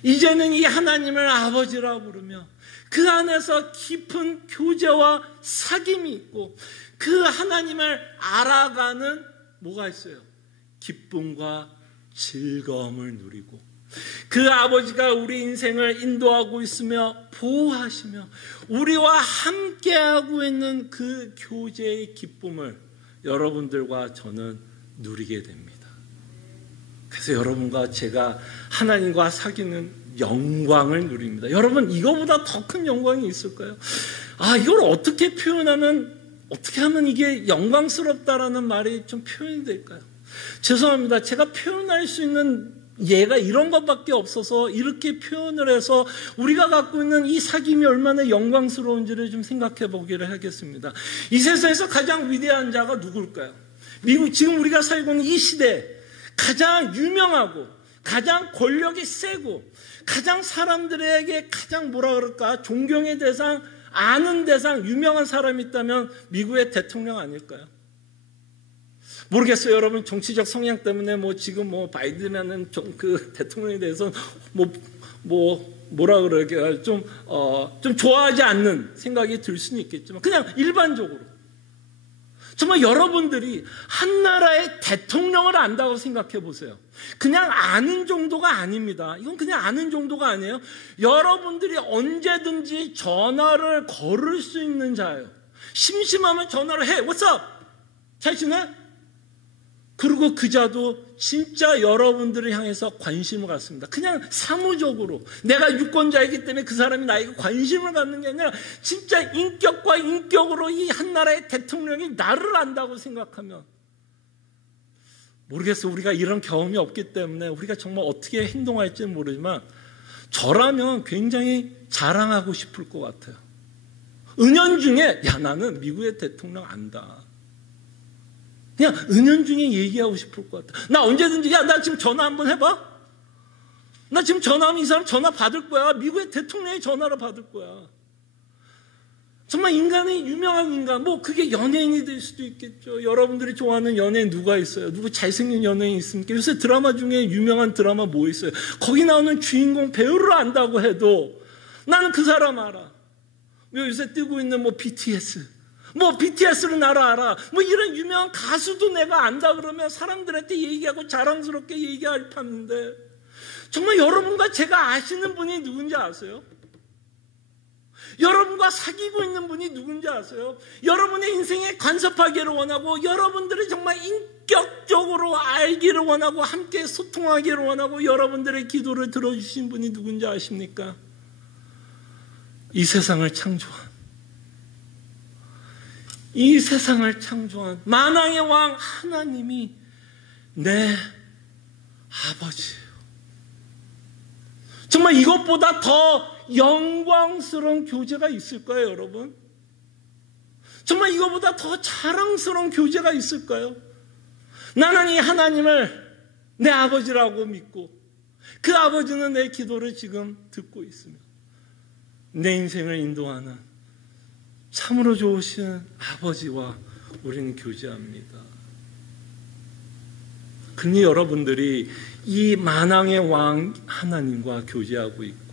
이제는 이 하나님을 아버지라고 부르며 그 안에서 깊은 교제와 사귐이 있고 그 하나님을 알아가는 뭐가 있어요? 기쁨과 즐거움을 누리고 그 아버지가 우리 인생을 인도하고 있으며 보호하시며 우리와 함께하고 있는 그 교제의 기쁨을 여러분들과 저는 누리게 됩니다. 그래서 여러분과 제가 하나님과 사귀는 영광을 누립니다. 여러분, 이거보다 더 큰 영광이 있을까요? 이걸 어떻게 하면 이게 영광스럽다라는 말이 좀 표현이 될까요? 죄송합니다. 제가 표현할 수 있는 예가 이런 것밖에 없어서 이렇게 표현을 해서 우리가 갖고 있는 이 사귐이 얼마나 영광스러운지를 좀 생각해 보기를 하겠습니다. 이 세상에서 가장 위대한 자가 누굴까요? 지금 우리가 살고 있는 이 시대에 가장 유명하고 가장 권력이 세고 가장 사람들에게 가장 뭐라 그럴까? 존경의 대상, 아는 대상, 유명한 사람이 있다면 미국의 대통령 아닐까요? 모르겠어요, 여러분. 정치적 성향 때문에 지금 바이든이라는 그 대통령에 대해서 뭐라 그러게 좀 좋아하지 않는 생각이 들 수는 있겠지만 그냥 일반적으로 정말 여러분들이 한 나라의 대통령을 안다고 생각해 보세요. 그냥 아는 정도가 아닙니다. 이건 그냥 아는 정도가 아니에요. 여러분들이 언제든지 전화를 걸을 수 있는 자예요. 심심하면 전화를 해. What's up? 잘 지내? 그리고 그 자도 진짜 여러분들을 향해서 관심을 갖습니다. 그냥 사무적으로 내가 유권자이기 때문에 그 사람이 나에게 관심을 갖는 게 아니라 진짜 인격과 인격으로 이 한 나라의 대통령이 나를 안다고 생각하면 모르겠어요. 우리가 이런 경험이 없기 때문에 우리가 정말 어떻게 행동할지는 모르지만 저라면 굉장히 자랑하고 싶을 것 같아요. 은연중에 나는 미국의 대통령 안다. 그냥 은연중에 얘기하고 싶을 것 같아. 나 언제든지 나 지금 전화 한번 해봐. 나 지금 전화하면 이 사람 전화 받을 거야. 미국의 대통령이 전화를 받을 거야. 정말 인간이 유명한 인간, 그게 연예인이 될 수도 있겠죠. 여러분들이 좋아하는 연예인 누가 있어요? 누구 잘생긴 연예인 있습니까? 요새 드라마 중에 유명한 드라마 뭐 있어요? 거기 나오는 주인공 배우를 안다고 해도 나는 그 사람 알아. 요새 뜨고 있는 BTS. BTS를 나를 알아. 이런 유명한 가수도 내가 안다 그러면 사람들한테 얘기하고 자랑스럽게 얘기할 판인데 정말 여러분과 제가 아시는 분이 누군지 아세요? 여러분과 사귀고 있는 분이 누군지 아세요? 여러분의 인생에 간섭하기를 원하고 여러분들이 정말 인격적으로 알기를 원하고 함께 소통하기를 원하고 여러분들의 기도를 들어주신 분이 누군지 아십니까? 이 세상을 창조한 만왕의 왕 하나님이 내 아버지예요. 정말 이것보다 더 영광스러운 교제가 있을까요, 여러분? 정말 이것보다 더 자랑스러운 교제가 있을까요? 나는 이 하나님을 내 아버지라고 믿고 그 아버지는 내 기도를 지금 듣고 있으며 내 인생을 인도하는 참으로 좋으신 아버지와 우리는 교제합니다. 그러니 여러분들이 이 만왕의 왕 하나님과 교제하고 있고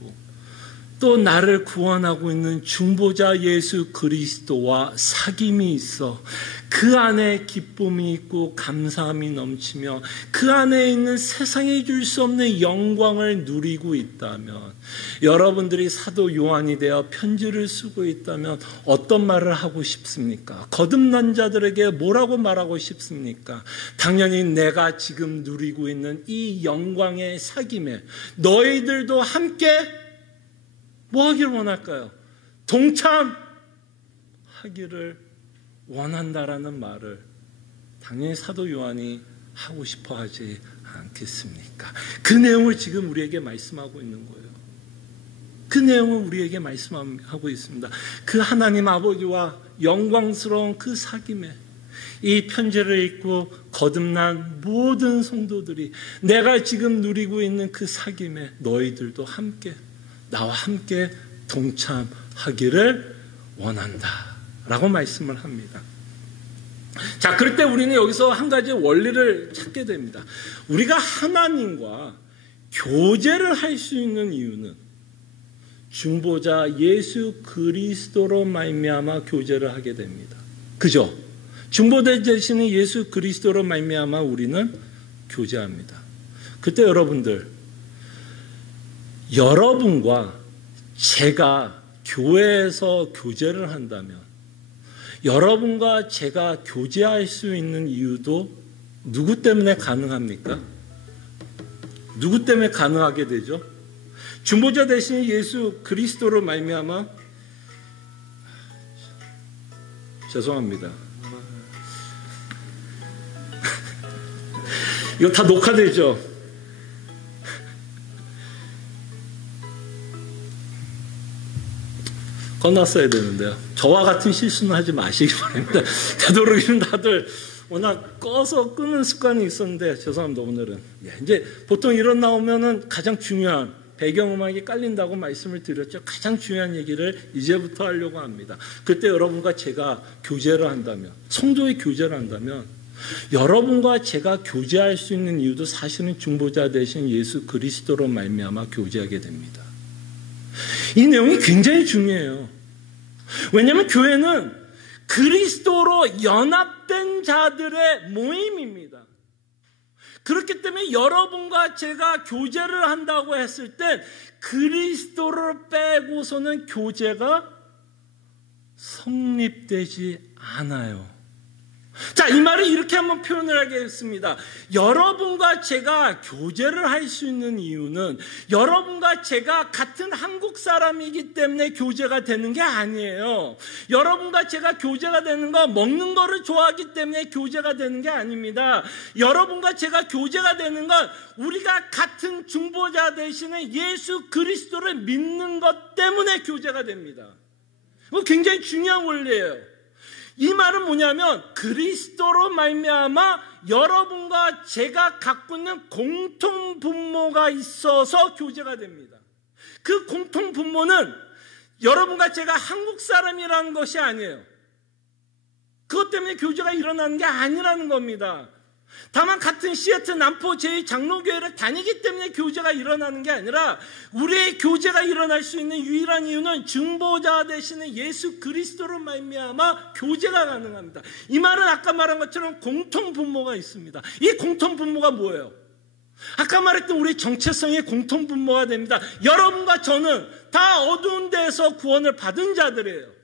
또 나를 구원하고 있는 중보자 예수 그리스도와 사귐이 있어 그 안에 기쁨이 있고 감사함이 넘치며 그 안에 있는 세상에 줄 수 없는 영광을 누리고 있다면 여러분들이 사도 요한이 되어 편지를 쓰고 있다면 어떤 말을 하고 싶습니까? 거듭난 자들에게 뭐라고 말하고 싶습니까? 당연히 내가 지금 누리고 있는 이 영광의 사귐에 너희들도 함께 뭐 하기를 원할까요? 동참하기를 원한다라는 말을 당연히 사도 요한이 하고 싶어 하지 않겠습니까? 그 내용을 지금 우리에게 말씀하고 있는 거예요. 그 내용을 우리에게 말씀하고 있습니다. 그 하나님 아버지와 영광스러운 그 사귐에 이 편지를 읽고 거듭난 모든 성도들이 내가 지금 누리고 있는 그 사귐에 너희들도 함께 나와 함께 동참하기를 원한다 라고 말씀을 합니다. 자, 그럴 때 우리는 여기서 한 가지 원리를 찾게 됩니다. 우리가 하나님과 교제를 할 수 있는 이유는 중보자 예수 그리스도로 말미암아 교제를 하게 됩니다. 그죠? 중보자 되시는 예수 그리스도로 말미암아 우리는 교제합니다. 그때 여러분과 제가 교회에서 교제를 한다면 여러분과 제가 교제할 수 있는 이유도 누구 때문에 가능합니까? 누구 때문에 가능하게 되죠? 중보자 되신 예수 그리스도로 말미암아 죄송합니다. 이거 다 녹화되죠? 건넜어야 되는데요. 저와 같은 실수는 하지 마시기 바랍니다. 되도록이면 다들 워낙 꺼서 끄는 습관이 있었는데 죄송합니다. 오늘은 이제 보통 이런 나오면은 가장 중요한 배경음악이 깔린다고 말씀을 드렸죠. 가장 중요한 얘기를 이제부터 하려고 합니다. 그때 여러분과 제가 교제를 한다면, 성도의 교제를 한다면, 여러분과 제가 교제할 수 있는 이유도 사실은 중보자 되신 예수 그리스도로 말미암아 교제하게 됩니다. 이 내용이 굉장히 중요해요. 왜냐하면 교회는 그리스도로 연합된 자들의 모임입니다. 그렇기 때문에 여러분과 제가 교제를 한다고 했을 때 그리스도를 빼고서는 교제가 성립되지 않아요. 자, 이 말을 이렇게 한번 표현을 하겠습니다. 여러분과 제가 교제를 할 수 있는 이유는 여러분과 제가 같은 한국 사람이기 때문에 교제가 되는 게 아니에요. 여러분과 제가 교제가 되는 거 먹는 거를 좋아하기 때문에 교제가 되는 게 아닙니다. 여러분과 제가 교제가 되는 건 우리가 같은 중보자 되시는 예수 그리스도를 믿는 것 때문에 교제가 됩니다. 이거 굉장히 중요한 원리예요. 이 말은 뭐냐면 그리스도로 말미암아 여러분과 제가 갖고 있는 공통 분모가 있어서 교제가 됩니다. 그 공통 분모는 여러분과 제가 한국 사람이라는 것이 아니에요. 그것 때문에 교제가 일어나는 게 아니라는 겁니다. 다만 같은 시애틀 남포 제2장로교회를 다니기 때문에 교제가 일어나는 게 아니라 우리의 교제가 일어날 수 있는 유일한 이유는 중보자 되시는 예수 그리스도로 말미암아 교제가 가능합니다. 이 말은 아까 말한 것처럼 공통 분모가 있습니다. 이 공통 분모가 뭐예요? 아까 말했던 우리 정체성의 공통 분모가 됩니다. 여러분과 저는 다 어두운 데에서 구원을 받은 자들이에요.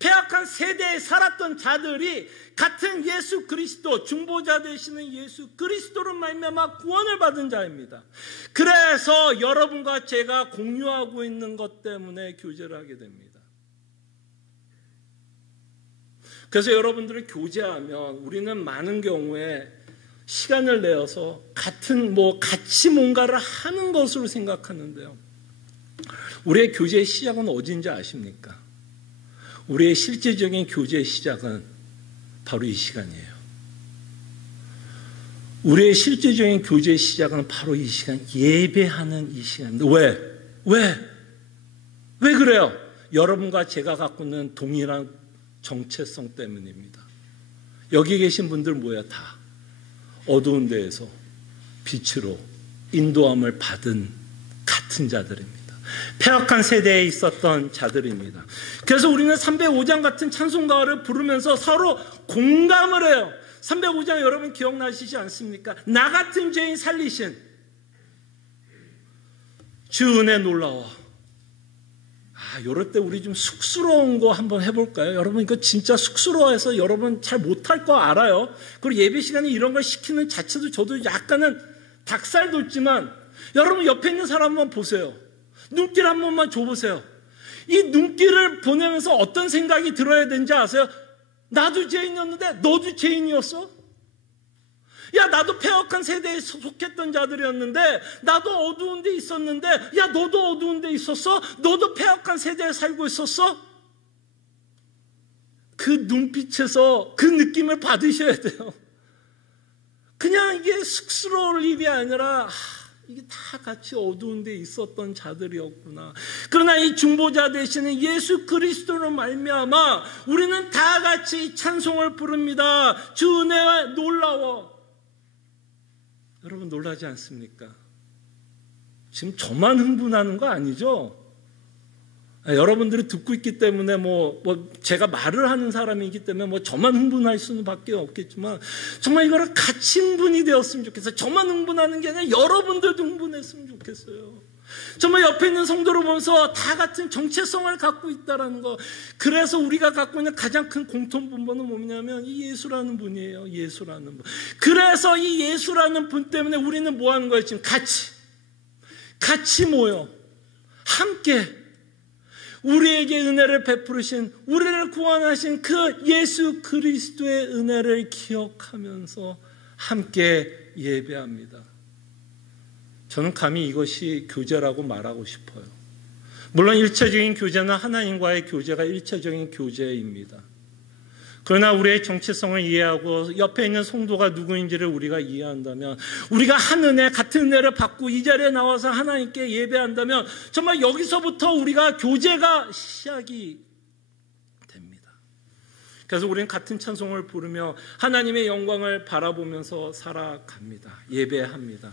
폐악한 세대에 살았던 자들이 같은 예수 그리스도, 중보자 되시는 예수 그리스도로 말미암아 구원을 받은 자입니다. 그래서 여러분과 제가 공유하고 있는 것 때문에 교제를 하게 됩니다. 그래서 여러분들을 교제하면 우리는 많은 경우에 시간을 내어서 같이 뭔가를 하는 것으로 생각하는데요. 우리의 교제의 시작은 어딘지 아십니까? 우리의 실제적인 교제의 시작은 바로 이 시간이에요. 우리의 실제적인 교제의 시작은 바로 이 시간, 예배하는 이 시간입니다. 왜 그래요? 여러분과 제가 갖고 있는 동일한 정체성 때문입니다. 여기 계신 분들 뭐야? 다 어두운 데에서 빛으로 인도함을 받은 같은 자들입니다. 폐악한 세대에 있었던 자들입니다. 그래서 우리는 305장 같은 찬송가를 부르면서 서로 공감을 해요. 305장 여러분 기억나시지 않습니까? 나 같은 죄인 살리신 주 은혜 놀라워. 이럴 때 우리 좀 쑥스러운 거 한번 해볼까요? 여러분 이거 진짜 쑥스러워해서 여러분 잘 못할 거 알아요. 그리고 예배 시간에 이런 걸 시키는 자체도 저도 약간은 닭살 돋지만 여러분 옆에 있는 사람 한번 보세요. 눈길 한 번만 줘보세요. 이 눈길을 보내면서 어떤 생각이 들어야 되는지 아세요? 나도 죄인이었는데 너도 죄인이었어? 야, 나도 폐역한 세대에 속했던 자들이었는데 나도 어두운 데 있었는데 야, 너도 어두운 데 있었어? 너도 폐역한 세대에 살고 있었어? 그 눈빛에서 그 느낌을 받으셔야 돼요. 그냥 이게 쑥스러울 일이 아니라 이게 다 같이 어두운 데 있었던 자들이었구나. 그러나 이 중보자 되시는 예수 그리스도로 말미암아 우리는 다 같이 찬송을 부릅니다. 주 은혜 놀라워. 여러분 놀라지 않습니까? 지금 저만 흥분하는 거 아니죠? 여러분들이 듣고 있기 때문에 제가 말을 하는 사람이기 때문에 저만 흥분할 수는 밖에 없겠지만 정말 이거를 같이 흥분이 되었으면 좋겠어요. 저만 흥분하는 게 아니라 여러분들도 흥분했으면 좋겠어요. 정말 옆에 있는 성도를 보면서 다 같은 정체성을 갖고 있다는 거. 그래서 우리가 갖고 있는 가장 큰 공통분모는 뭐냐면 이 예수라는 분이에요. 예수라는 분. 그래서 이 예수라는 분 때문에 우리는 뭐 하는 거예요? 지금 같이 모여 함께 우리에게 은혜를 베푸르신, 우리를 구원하신 그 예수 그리스도의 은혜를 기억하면서 함께 예배합니다. 저는 감히 이것이 교제라고 말하고 싶어요. 물론 일차적인 교제는 하나님과의 교제가 일차적인 교제입니다. 그러나 우리의 정체성을 이해하고 옆에 있는 성도가 누구인지를 우리가 이해한다면, 우리가 한 은혜, 같은 은혜를 받고 이 자리에 나와서 하나님께 예배한다면 정말 여기서부터 우리가 교제가 시작이 됩니다. 그래서 우리는 같은 찬송을 부르며 하나님의 영광을 바라보면서 살아갑니다. 예배합니다.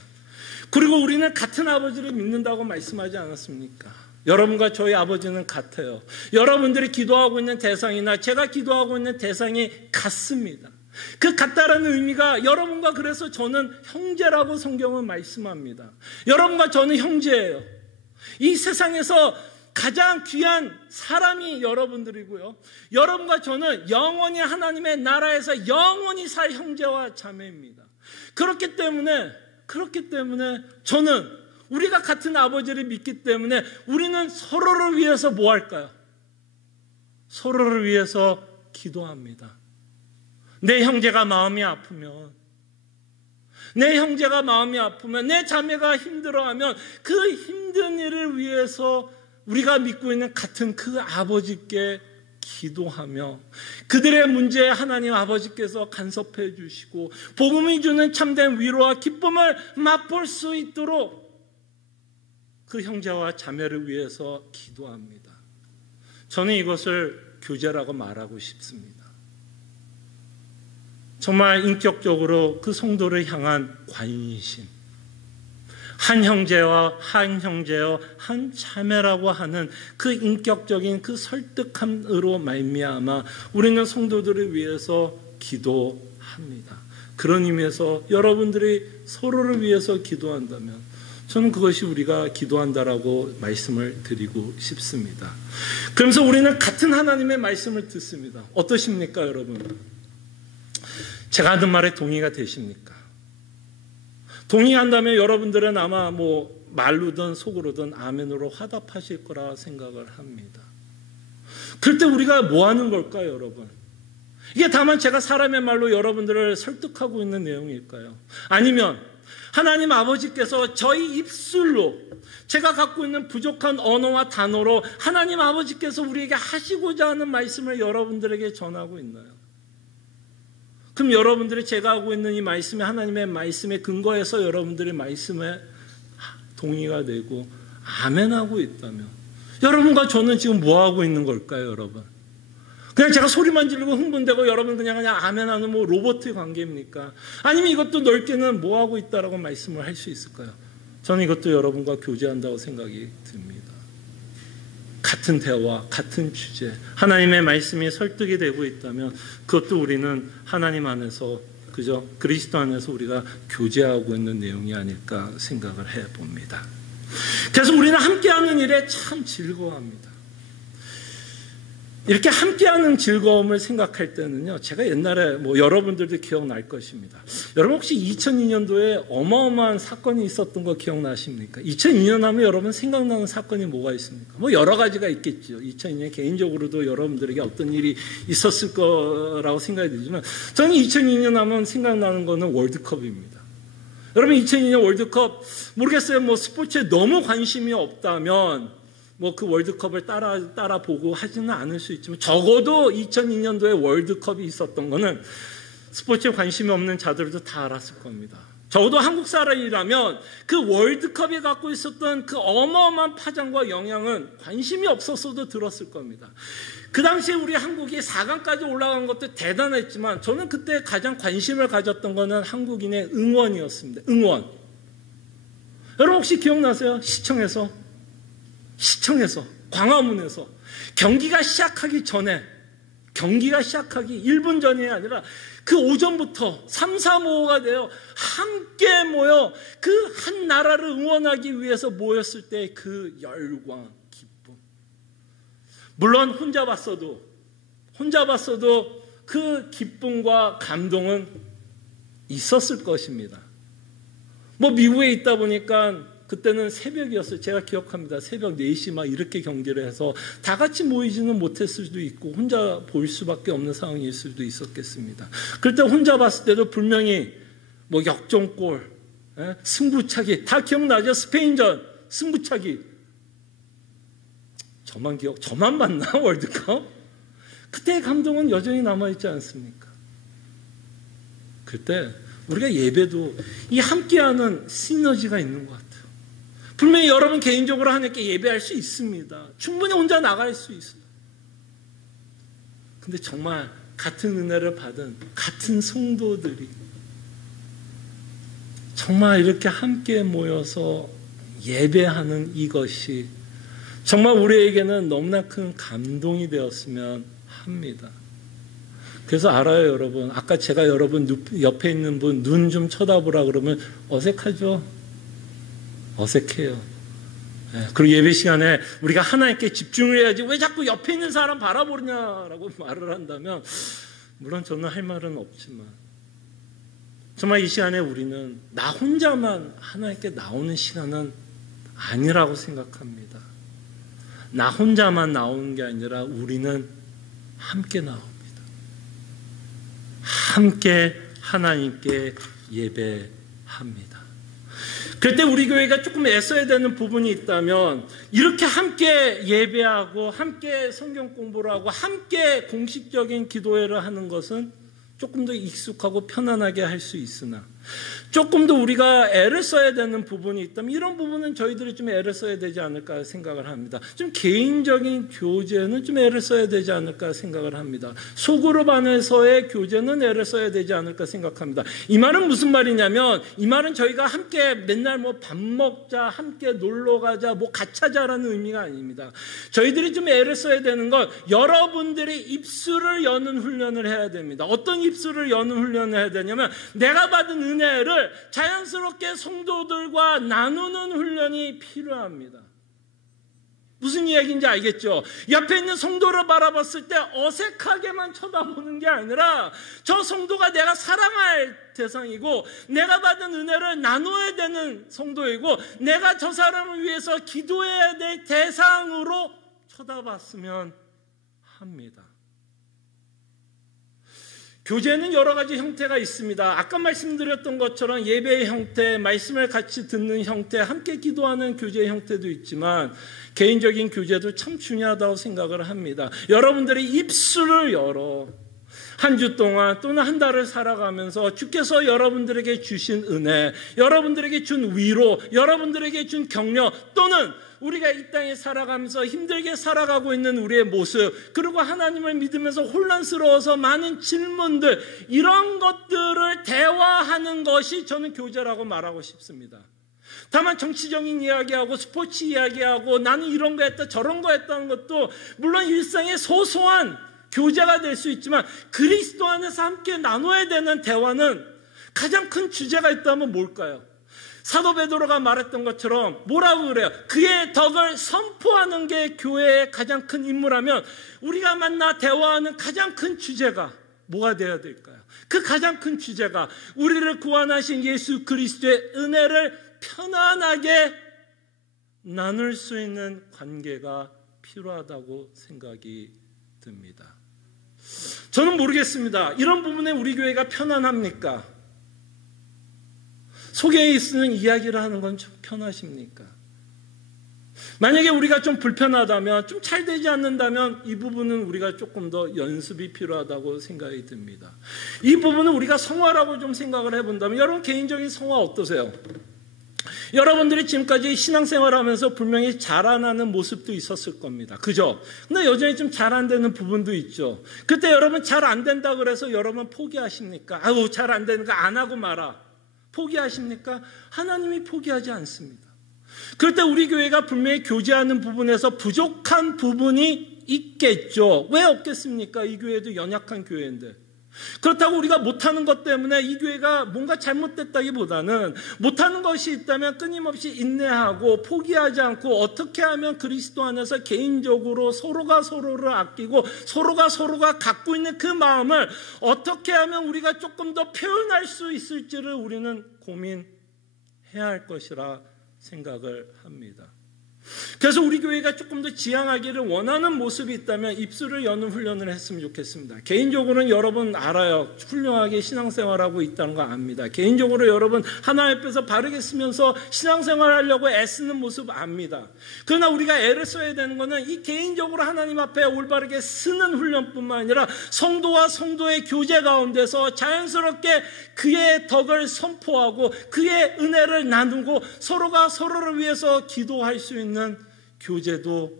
그리고 우리는 같은 아버지를 믿는다고 말씀하지 않았습니까? 여러분과 저희 아버지는 같아요. 여러분들이 기도하고 있는 대상이나 제가 기도하고 있는 대상이 같습니다. 그 같다라는 의미가 여러분과, 그래서 저는 형제라고 성경은 말씀합니다. 여러분과 저는 형제예요. 이 세상에서 가장 귀한 사람이 여러분들이고요. 여러분과 저는 영원히 하나님의 나라에서 영원히 살 형제와 자매입니다. 그렇기 때문에 저는 우리가 같은 아버지를 믿기 때문에 우리는 서로를 위해서 뭐 할까요? 서로를 위해서 기도합니다. 내 형제가 마음이 아프면, 내 자매가 힘들어하면 그 힘든 일을 위해서 우리가 믿고 있는 같은 그 아버지께 기도하며 그들의 문제에 하나님 아버지께서 간섭해 주시고 복음이 주는 참된 위로와 기쁨을 맛볼 수 있도록 그 형제와 자매를 위해서 기도합니다. 저는 이것을 교제라고 말하고 싶습니다. 정말 인격적으로 그 성도를 향한 관심, 한 형제와 한 자매라고 하는 그 인격적인 그 설득함으로 말미암아 우리는 성도들을 위해서 기도합니다. 그런 의미에서 여러분들이 서로를 위해서 기도한다면 저는 그것이 우리가 기도한다라고 말씀을 드리고 싶습니다. 그러면서 우리는 같은 하나님의 말씀을 듣습니다. 어떠십니까, 여러분? 제가 하는 말에 동의가 되십니까? 동의한다면 여러분들은 아마 말로든 속으로든 아멘으로 화답하실 거라 생각을 합니다. 그럴 때 우리가 뭐 하는 걸까요, 여러분? 이게 다만 제가 사람의 말로 여러분들을 설득하고 있는 내용일까요? 아니면 하나님 아버지께서 저희 입술로, 제가 갖고 있는 부족한 언어와 단어로 하나님 아버지께서 우리에게 하시고자 하는 말씀을 여러분들에게 전하고 있나요? 그럼 여러분들이 제가 하고 있는 이 말씀에, 하나님의 말씀에 근거해서 여러분들의 말씀에 동의가 되고 아멘하고 있다면 여러분과 저는 지금 뭐 하고 있는 걸까요, 여러분? 그냥 제가 소리만 지르고 흥분되고 여러분 그냥 아멘하는 로봇의 관계입니까? 아니면 이것도 넓게는 뭐 하고 있다라고 말씀을 할 수 있을까요? 저는 이것도 여러분과 교제한다고 생각이 듭니다. 같은 대화, 같은 주제, 하나님의 말씀이 설득이 되고 있다면 그것도 우리는 하나님 안에서, 그죠? 그리스도 안에서 우리가 교제하고 있는 내용이 아닐까 생각을 해봅니다. 그래서 우리는 함께하는 일에 참 즐거워합니다. 이렇게 함께하는 즐거움을 생각할 때는요, 제가 옛날에 여러분들도 기억날 것입니다. 여러분 혹시 2002년도에 어마어마한 사건이 있었던 거 기억나십니까? 2002년 하면 여러분 생각나는 사건이 뭐가 있습니까? 여러 가지가 있겠죠. 2002년 개인적으로도 여러분들에게 어떤 일이 있었을 거라고 생각이 되지만 저는 2002년 하면 생각나는 거는 월드컵입니다. 여러분 2002년 월드컵 모르겠어요. 스포츠에 너무 관심이 없다면 그 월드컵을 따라 보고 하지는 않을 수 있지만 적어도 2002년도에 월드컵이 있었던 거는 스포츠에 관심이 없는 자들도 다 알았을 겁니다. 적어도 한국 사람이라면 그 월드컵이 갖고 있었던 그 어마어마한 파장과 영향은 관심이 없었어도 들었을 겁니다. 그 당시에 우리 한국이 4강까지 올라간 것도 대단했지만 저는 그때 가장 관심을 가졌던 거는 한국인의 응원이었습니다. 응원. 여러분 혹시 기억나세요? 시청에서 광화문에서 경기가 시작하기 1분 전이 아니라 그 오전부터 3, 4, 5가 되어 함께 모여 그 한 나라를 응원하기 위해서 모였을 때 그 열광, 기쁨. 물론 혼자 봤어도 그 기쁨과 감동은 있었을 것입니다. 미국에 있다 보니까 그때는 새벽이었어요. 제가 기억합니다. 새벽 4시 막 이렇게 경기를 해서 다 같이 모이지는 못했을 수도 있고 혼자 볼 수밖에 없는 상황일 수도 있었겠습니다. 그럴 때 혼자 봤을 때도 분명히 역전골, 승부차기 다 기억나죠? 스페인전 승부차기. 저만 봤나 월드컵? 그때의 감동은 여전히 남아있지 않습니까? 그때 우리가 예배도 이 함께하는 시너지가 있는 것 같아요. 분명히 여러분 개인적으로 하나님께 예배할 수 있습니다. 충분히 혼자 나갈 수 있어요. 근데 정말 같은 은혜를 받은 같은 성도들이 정말 이렇게 함께 모여서 예배하는 이것이 정말 우리에게는 너무나 큰 감동이 되었으면 합니다. 그래서 알아요, 여러분. 아까 제가 여러분 옆에 있는 분 눈 좀 쳐다보라 그러면 어색하죠? 어색해요. 그리고 예배 시간에 우리가 하나님께 집중을 해야지 왜 자꾸 옆에 있는 사람 바라보느냐라고 말을 한다면 물론 저는 할 말은 없지만 정말 이 시간에 우리는 나 혼자만 하나님께 나오는 시간은 아니라고 생각합니다. 나 혼자만 나오는 게 아니라 우리는 함께 나옵니다. 함께 하나님께 예배합니다. 그럴 때 우리 교회가 조금 애써야 되는 부분이 있다면 이렇게 함께 예배하고 함께 성경 공부를 하고 함께 공식적인 기도회를 하는 것은 조금 더 익숙하고 편안하게 할 수 있으나 조금 더 우리가 애를 써야 되는 부분이 있다면 이런 부분은 저희들이 좀 애를 써야 되지 않을까 생각을 합니다. 좀 개인적인 교제는 좀 애를 써야 되지 않을까 생각을 합니다. 소그룹 안에서의 교제는 애를 써야 되지 않을까 생각합니다. 이 말은 무슨 말이냐면 이 말은 저희가 함께 맨날 뭐 밥 먹자, 함께 놀러 가자, 뭐 같이 하자라는 의미가 아닙니다. 저희들이 좀 애를 써야 되는 건 여러분들이 입술을 여는 훈련을 해야 됩니다. 어떤 입술을 여는 훈련을 해야 되냐면 내가 받은 은혜를 자연스럽게 성도들과 나누는 훈련이 필요합니다. 무슨 이야기인지 알겠죠? 옆에 있는 성도를 바라봤을 때 어색하게만 쳐다보는 게 아니라 저 성도가 내가 사랑할 대상이고 내가 받은 은혜를 나눠야 되는 성도이고 내가 저 사람을 위해서 기도해야 될 대상으로 쳐다봤으면 합니다. 교제는 여러 가지 형태가 있습니다. 아까 말씀드렸던 것처럼 예배의 형태, 말씀을 같이 듣는 형태, 함께 기도하는 교제의 형태도 있지만 개인적인 교제도 참 중요하다고 생각을 합니다. 여러분들이 입술을 열어 한 주 동안 또는 한 달을 살아가면서 주께서 여러분들에게 주신 은혜, 여러분들에게 준 위로, 여러분들에게 준 격려 또는 우리가 이 땅에 살아가면서 힘들게 살아가고 있는 우리의 모습 그리고 하나님을 믿으면서 혼란스러워서 많은 질문들 이런 것들을 대화하는 것이 저는 교제라고 말하고 싶습니다. 다만 정치적인 이야기하고 스포츠 이야기하고 나는 이런 거 했다 저런 거 했다는 것도 물론 일상의 소소한 교제가 될 수 있지만 그리스도 안에서 함께 나눠야 되는 대화는 가장 큰 주제가 있다면 뭘까요? 사도 베드로가 말했던 것처럼 뭐라고 그래요? 그의 덕을 선포하는 게 교회의 가장 큰 임무라면 우리가 만나 대화하는 가장 큰 주제가 뭐가 되어야 될까요? 그 가장 큰 주제가 우리를 구원하신 예수 그리스도의 은혜를 편안하게 나눌 수 있는 관계가 필요하다고 생각이 듭니다. 저는 모르겠습니다. 이런 부분에 우리 교회가 편안합니까? 속에 쓰는 이야기를 하는 건 좀 편하십니까? 만약에 우리가 좀 불편하다면, 좀 잘 되지 않는다면 이 부분은 우리가 조금 더 연습이 필요하다고 생각이 듭니다. 이 부분은 우리가 성화라고 좀 생각을 해본다면 여러분 개인적인 성화 어떠세요? 여러분들이 지금까지 신앙생활하면서 분명히 자라나는 모습도 있었을 겁니다. 그죠? 근데 여전히 좀 잘 안 되는 부분도 있죠. 그때 여러분 잘 안 된다 그래서 여러분 포기하십니까? 아우 잘 안 되는 거 안 하고 말아. 포기하십니까? 하나님이 포기하지 않습니다. 그럴 때 우리 교회가 분명히 교제하는 부분에서 부족한 부분이 있겠죠. 왜 없겠습니까? 이 교회도 연약한 교회인데. 그렇다고 우리가 못하는 것 때문에 이 교회가 뭔가 잘못됐다기보다는 못하는 것이 있다면 끊임없이 인내하고 포기하지 않고 어떻게 하면 그리스도 안에서 개인적으로 서로가 서로를 아끼고 서로가 갖고 있는 그 마음을 어떻게 하면 우리가 조금 더 표현할 수 있을지를 우리는 고민해야 할 것이라 생각을 합니다. 그래서 우리 교회가 조금 더 지향하기를 원하는 모습이 있다면 입술을 여는 훈련을 했으면 좋겠습니다. 개인적으로는 여러분 알아요. 훌륭하게 신앙생활하고 있다는 거 압니다. 개인적으로 여러분 하나님 앞에서 바르게 쓰면서 신앙생활하려고 애쓰는 모습 압니다. 그러나 우리가 애를 써야 되는 것은 이 개인적으로 하나님 앞에 올바르게 쓰는 훈련뿐만 아니라 성도와 성도의 교제 가운데서 자연스럽게 그의 덕을 선포하고 그의 은혜를 나누고 서로가 서로를 위해서 기도할 수 있는 교제도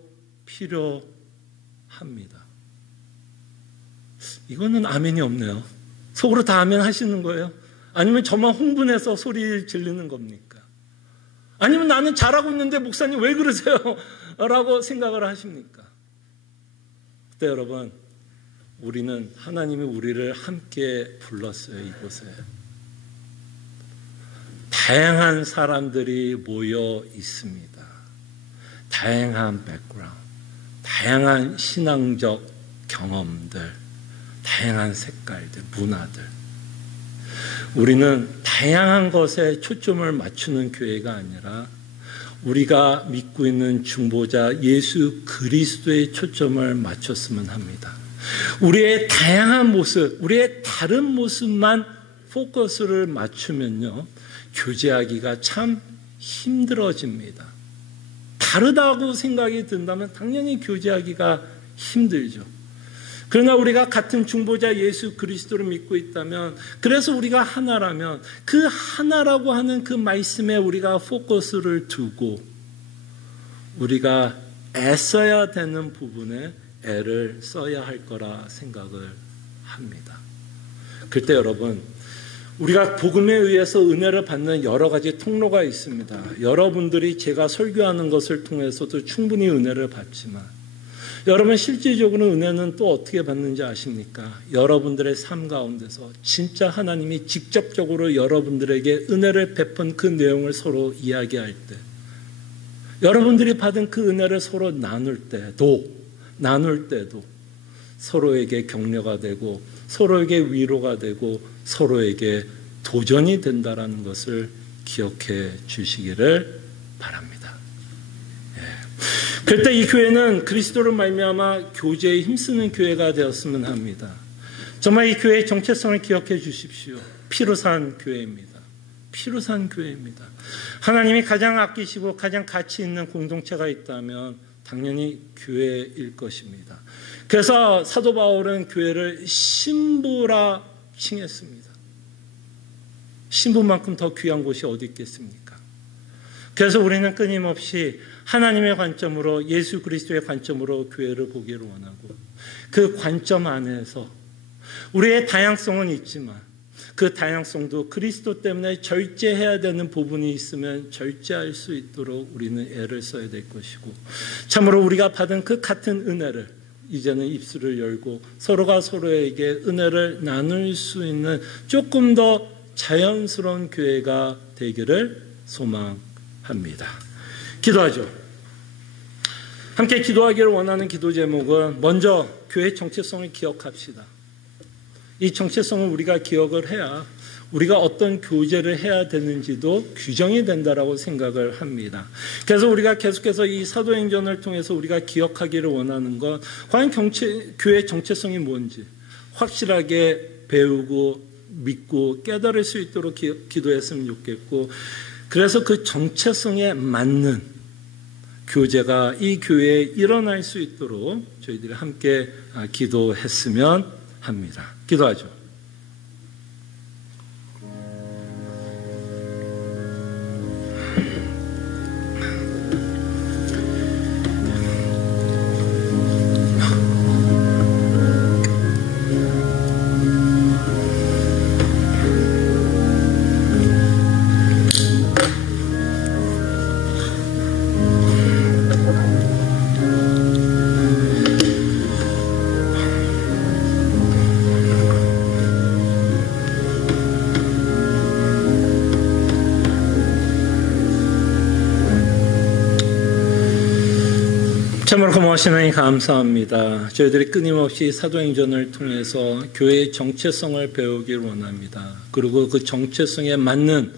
필요합니다. 이거는 아멘이 없네요. 속으로 다 아멘 하시는 거예요? 아니면 저만 흥분해서 소리 지르는 겁니까? 아니면 나는 잘하고 있는데 목사님 왜 그러세요? 라고 생각을 하십니까? 그때 여러분, 우리는 하나님이 우리를 함께 불렀어요. 이곳에 다양한 사람들이 모여 있습니다. 다양한 백그라운드, 다양한 신앙적 경험들, 다양한 색깔들, 문화들. 우리는 다양한 것에 초점을 맞추는 교회가 아니라 우리가 믿고 있는 중보자 예수 그리스도의 초점을 맞췄으면 합니다. 우리의 다양한 모습, 우리의 다른 모습만 포커스를 맞추면요, 교제하기가 참 힘들어집니다. 다르다고 생각이 든다면 당연히 교제하기가 힘들죠. 그러나 우리가 같은 중보자 예수 그리스도를 믿고 있다면, 그래서 우리가 하나라면 그 하나라고 하는 그 말씀에 우리가 포커스를 두고 우리가 애써야 되는 부분에 애를 써야 할 거라 생각을 합니다. 그때 여러분, 우리가 복음에 의해서 은혜를 받는 여러 가지 통로가 있습니다. 여러분들이 제가 설교하는 것을 통해서도 충분히 은혜를 받지만, 여러분 실질적으로 은혜는 또 어떻게 받는지 아십니까? 여러분들의 삶 가운데서 진짜 하나님이 직접적으로 여러분들에게 은혜를 베푼 그 내용을 서로 이야기할 때, 여러분들이 받은 그 은혜를 서로 나눌 때도 서로에게 격려가 되고 서로에게 위로가 되고 서로에게 도전이 된다는 것을 기억해 주시기를 바랍니다. 그럴 때 이 교회는 그리스도를 말미암아 교제에 힘쓰는 교회가 되었으면 합니다. 정말 이 교회의 정체성을 기억해 주십시오. 피로 산 교회입니다. 피로 산 교회입니다. 하나님이 가장 아끼시고 가장 가치 있는 공동체가 있다면 당연히 교회일 것입니다. 그래서 사도 바울은 교회를 신부라 칭했습니다. 신부만큼 더 귀한 곳이 어디 있겠습니까? 그래서 우리는 끊임없이 하나님의 관점으로, 예수 그리스도의 관점으로 교회를 보기를 원하고, 그 관점 안에서 우리의 다양성은 있지만 그 다양성도 그리스도 때문에 절제해야 되는 부분이 있으면 절제할 수 있도록 우리는 애를 써야 될 것이고, 참으로 우리가 받은 그 같은 은혜를 이제는 입술을 열고 서로가 서로에게 은혜를 나눌 수 있는 조금 더 자연스러운 교회가 되기를 소망합니다. 기도하죠. 함께 기도하기를 원하는 기도 제목은, 먼저 교회 정체성을 기억합시다. 이 정체성을 우리가 기억을 해야 우리가 어떤 교제를 해야 되는지도 규정이 된다라고 생각을 합니다. 그래서 우리가 계속해서 이 사도행전을 통해서 우리가 기억하기를 원하는 건, 과연 교회의 정체성이 뭔지 확실하게 배우고 믿고 깨달을 수 있도록 기도했으면 좋겠고, 그래서 그 정체성에 맞는 교제가 이 교회에 일어날 수 있도록 저희들이 함께 기도했으면 합니다. 기도하죠. 참으로 고마우신 하나님 감사합니다. 저희들이 끊임없이 사도행전을 통해서 교회의 정체성을 배우길 원합니다. 그리고 그 정체성에 맞는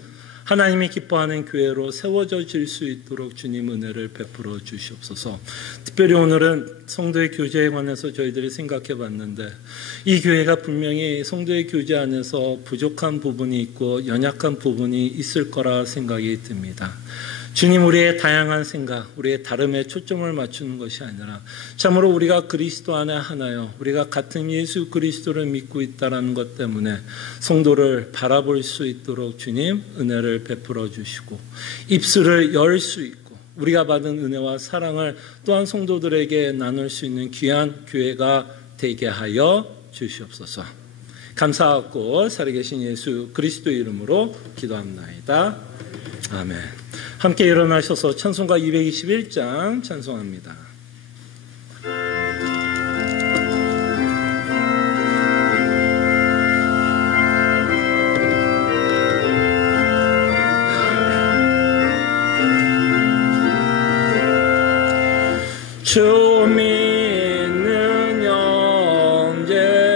하나님이 기뻐하는 교회로 세워질 수 있도록 주님 은혜를 베풀어 주시옵소서. 특별히 오늘은 성도의 교제에 관해서 저희들이 생각해 봤는데 이 교회가 분명히 성도의 교제 안에서 부족한 부분이 있고 연약한 부분이 있을 거라 생각이 듭니다. 주님, 우리의 다양한 생각, 우리의 다름에 초점을 맞추는 것이 아니라 참으로 우리가 그리스도 안에 하나요, 우리가 같은 예수 그리스도를 믿고 있다는 것 때문에 성도를 바라볼 수 있도록 주님 은혜를 베풀어 주시고 입술을 열 수 있고 우리가 받은 은혜와 사랑을 또한 성도들에게 나눌 수 있는 귀한 교회가 되게 하여 주시옵소서. 감사하고 살아계신 예수 그리스도 이름으로 기도합나이다. 아멘. 함께 일어나셔서 찬송가 221장 찬송합니다. 주 믿는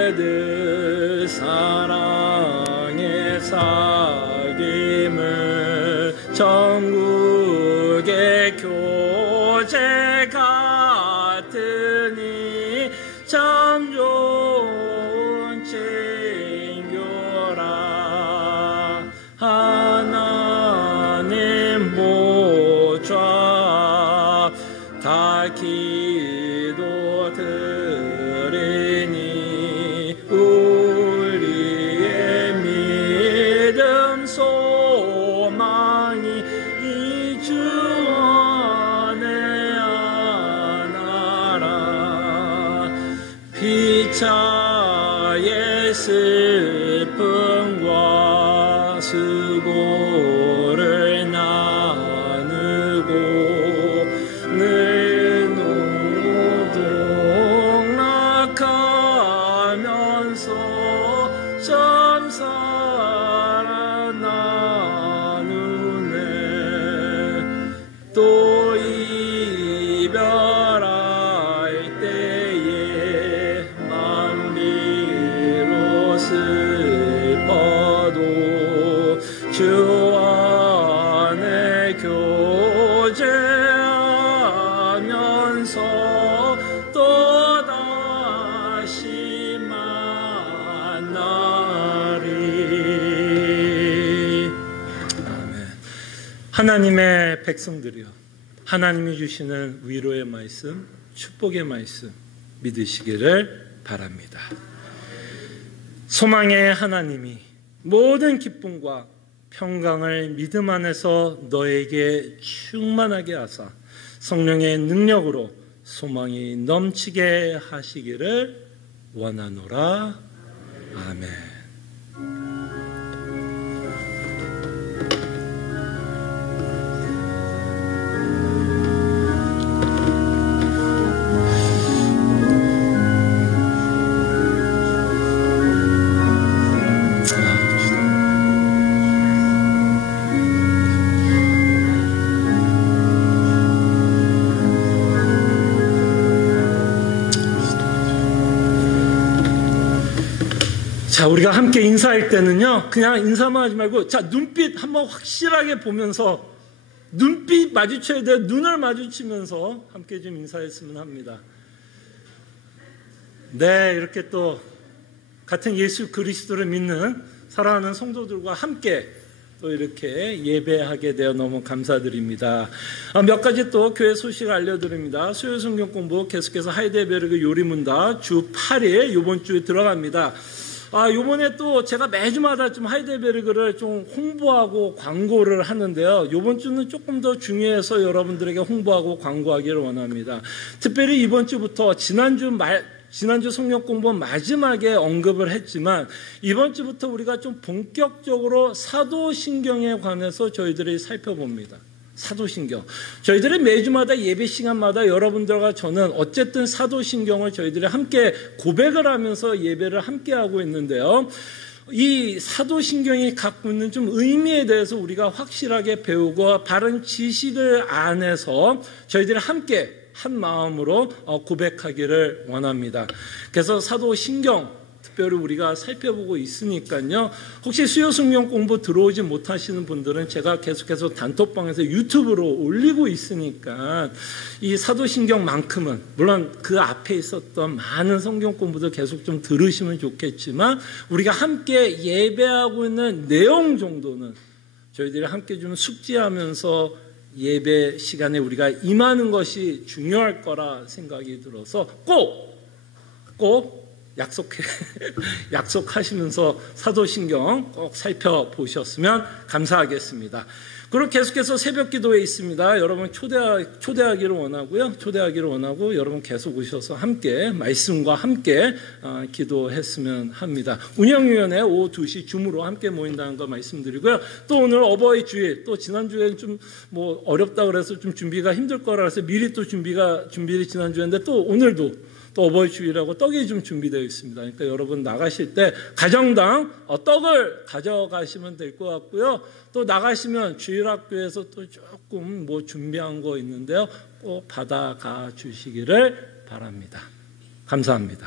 형제들 사랑의 사귐을 전국의 교제 같으니 참 좋은 친교라. 하나님 보좌 다 기도 드리니 우리의 믿음 소망이 이 주 안에 하나라. 피차의 슬픔과 수고를 나누고 늘 노동락하면서 참 살아나누네. 또 이별할 때에 만비로 슬퍼도 주 안에 교제하면서 또다시 만나리. 아멘. 하나님의 백성들이여, 하나님이 주시는 위로의 말씀, 축복의 말씀 믿으시기를 바랍니다. 소망의 하나님이 모든 기쁨과 평강을 믿음 안에서 너에게 충만하게 하사 성령의 능력으로 소망이 넘치게 하시기를 원하노라. 아멘. 자, 우리가 함께 인사할 때는요, 그냥 인사만 하지 말고, 자, 눈빛 한번 확실하게 보면서, 눈빛 마주쳐야 돼요. 눈을 마주치면서 함께 좀 인사했으면 합니다. 네, 이렇게 또, 같은 예수 그리스도를 믿는 사랑하는 성도들과 함께 또 이렇게 예배하게 되어 너무 감사드립니다. 몇 가지 또 교회 소식을 알려드립니다. 수요 성경 공부 계속해서 하이델베르그 요리문다 주 8일 이번 주에 들어갑니다. 요번에 또 제가 매주마다 좀 하이델베르그를 좀 홍보하고 광고를 하는데요. 요번 주는 조금 더 중요해서 여러분들에게 홍보하고 광고하기를 원합니다. 특별히 이번 주부터 지난주 성경 공부 마지막에 언급을 했지만 이번 주부터 우리가 좀 본격적으로 사도신경에 관해서 저희들이 살펴봅니다. 사도신경. 저희들이 매주마다 예배 시간마다 여러분들과 저는 어쨌든 사도신경을 저희들이 함께 고백을 하면서 예배를 함께 하고 있는데요. 이 사도신경이 갖고 있는 좀 의미에 대해서 우리가 확실하게 배우고 바른 지식을 안에서 저희들이 함께 한 마음으로 고백하기를 원합니다. 그래서 사도신경 특별히 우리가 살펴보고 있으니까요. 혹시 수요 성경 공부 들어오지 못하시는 분들은 제가 계속해서 단톡방에서 유튜브로 올리고 있으니까 이 사도신경만큼은 물론 그 앞에 있었던 많은 성경 공부도 계속 좀 들으시면 좋겠지만 우리가 함께 예배하고 있는 내용 정도는 저희들이 함께 좀 숙지하면서 예배 시간에 우리가 임하는 것이 중요할 거라 생각이 들어서 꼭 약속하시면서 사도신경 꼭 살펴보셨으면 감사하겠습니다. 그리고 계속해서 새벽 기도에 있습니다. 여러분 초대하기를 원하고 여러분 계속 오셔서 함께 말씀과 함께 기도했으면 합니다. 운영위원회 오후 2시 줌으로 함께 모인다는 거 말씀드리고요. 또 오늘 어버이 주일, 또 지난주에는 좀 뭐 어렵다 그래서 좀 준비가 힘들 거라 해서 미리 또 준비를 지난주에 했는데 또 오늘도 또 어버이 주일하고 떡이 좀 준비되어 있습니다. 그러니까 여러분 나가실 때 가정당 떡을 가져가시면 될 것 같고요. 또 나가시면 주일학교에서 또 조금 뭐 준비한 거 있는데요. 꼭 받아가 주시기를 바랍니다. 감사합니다.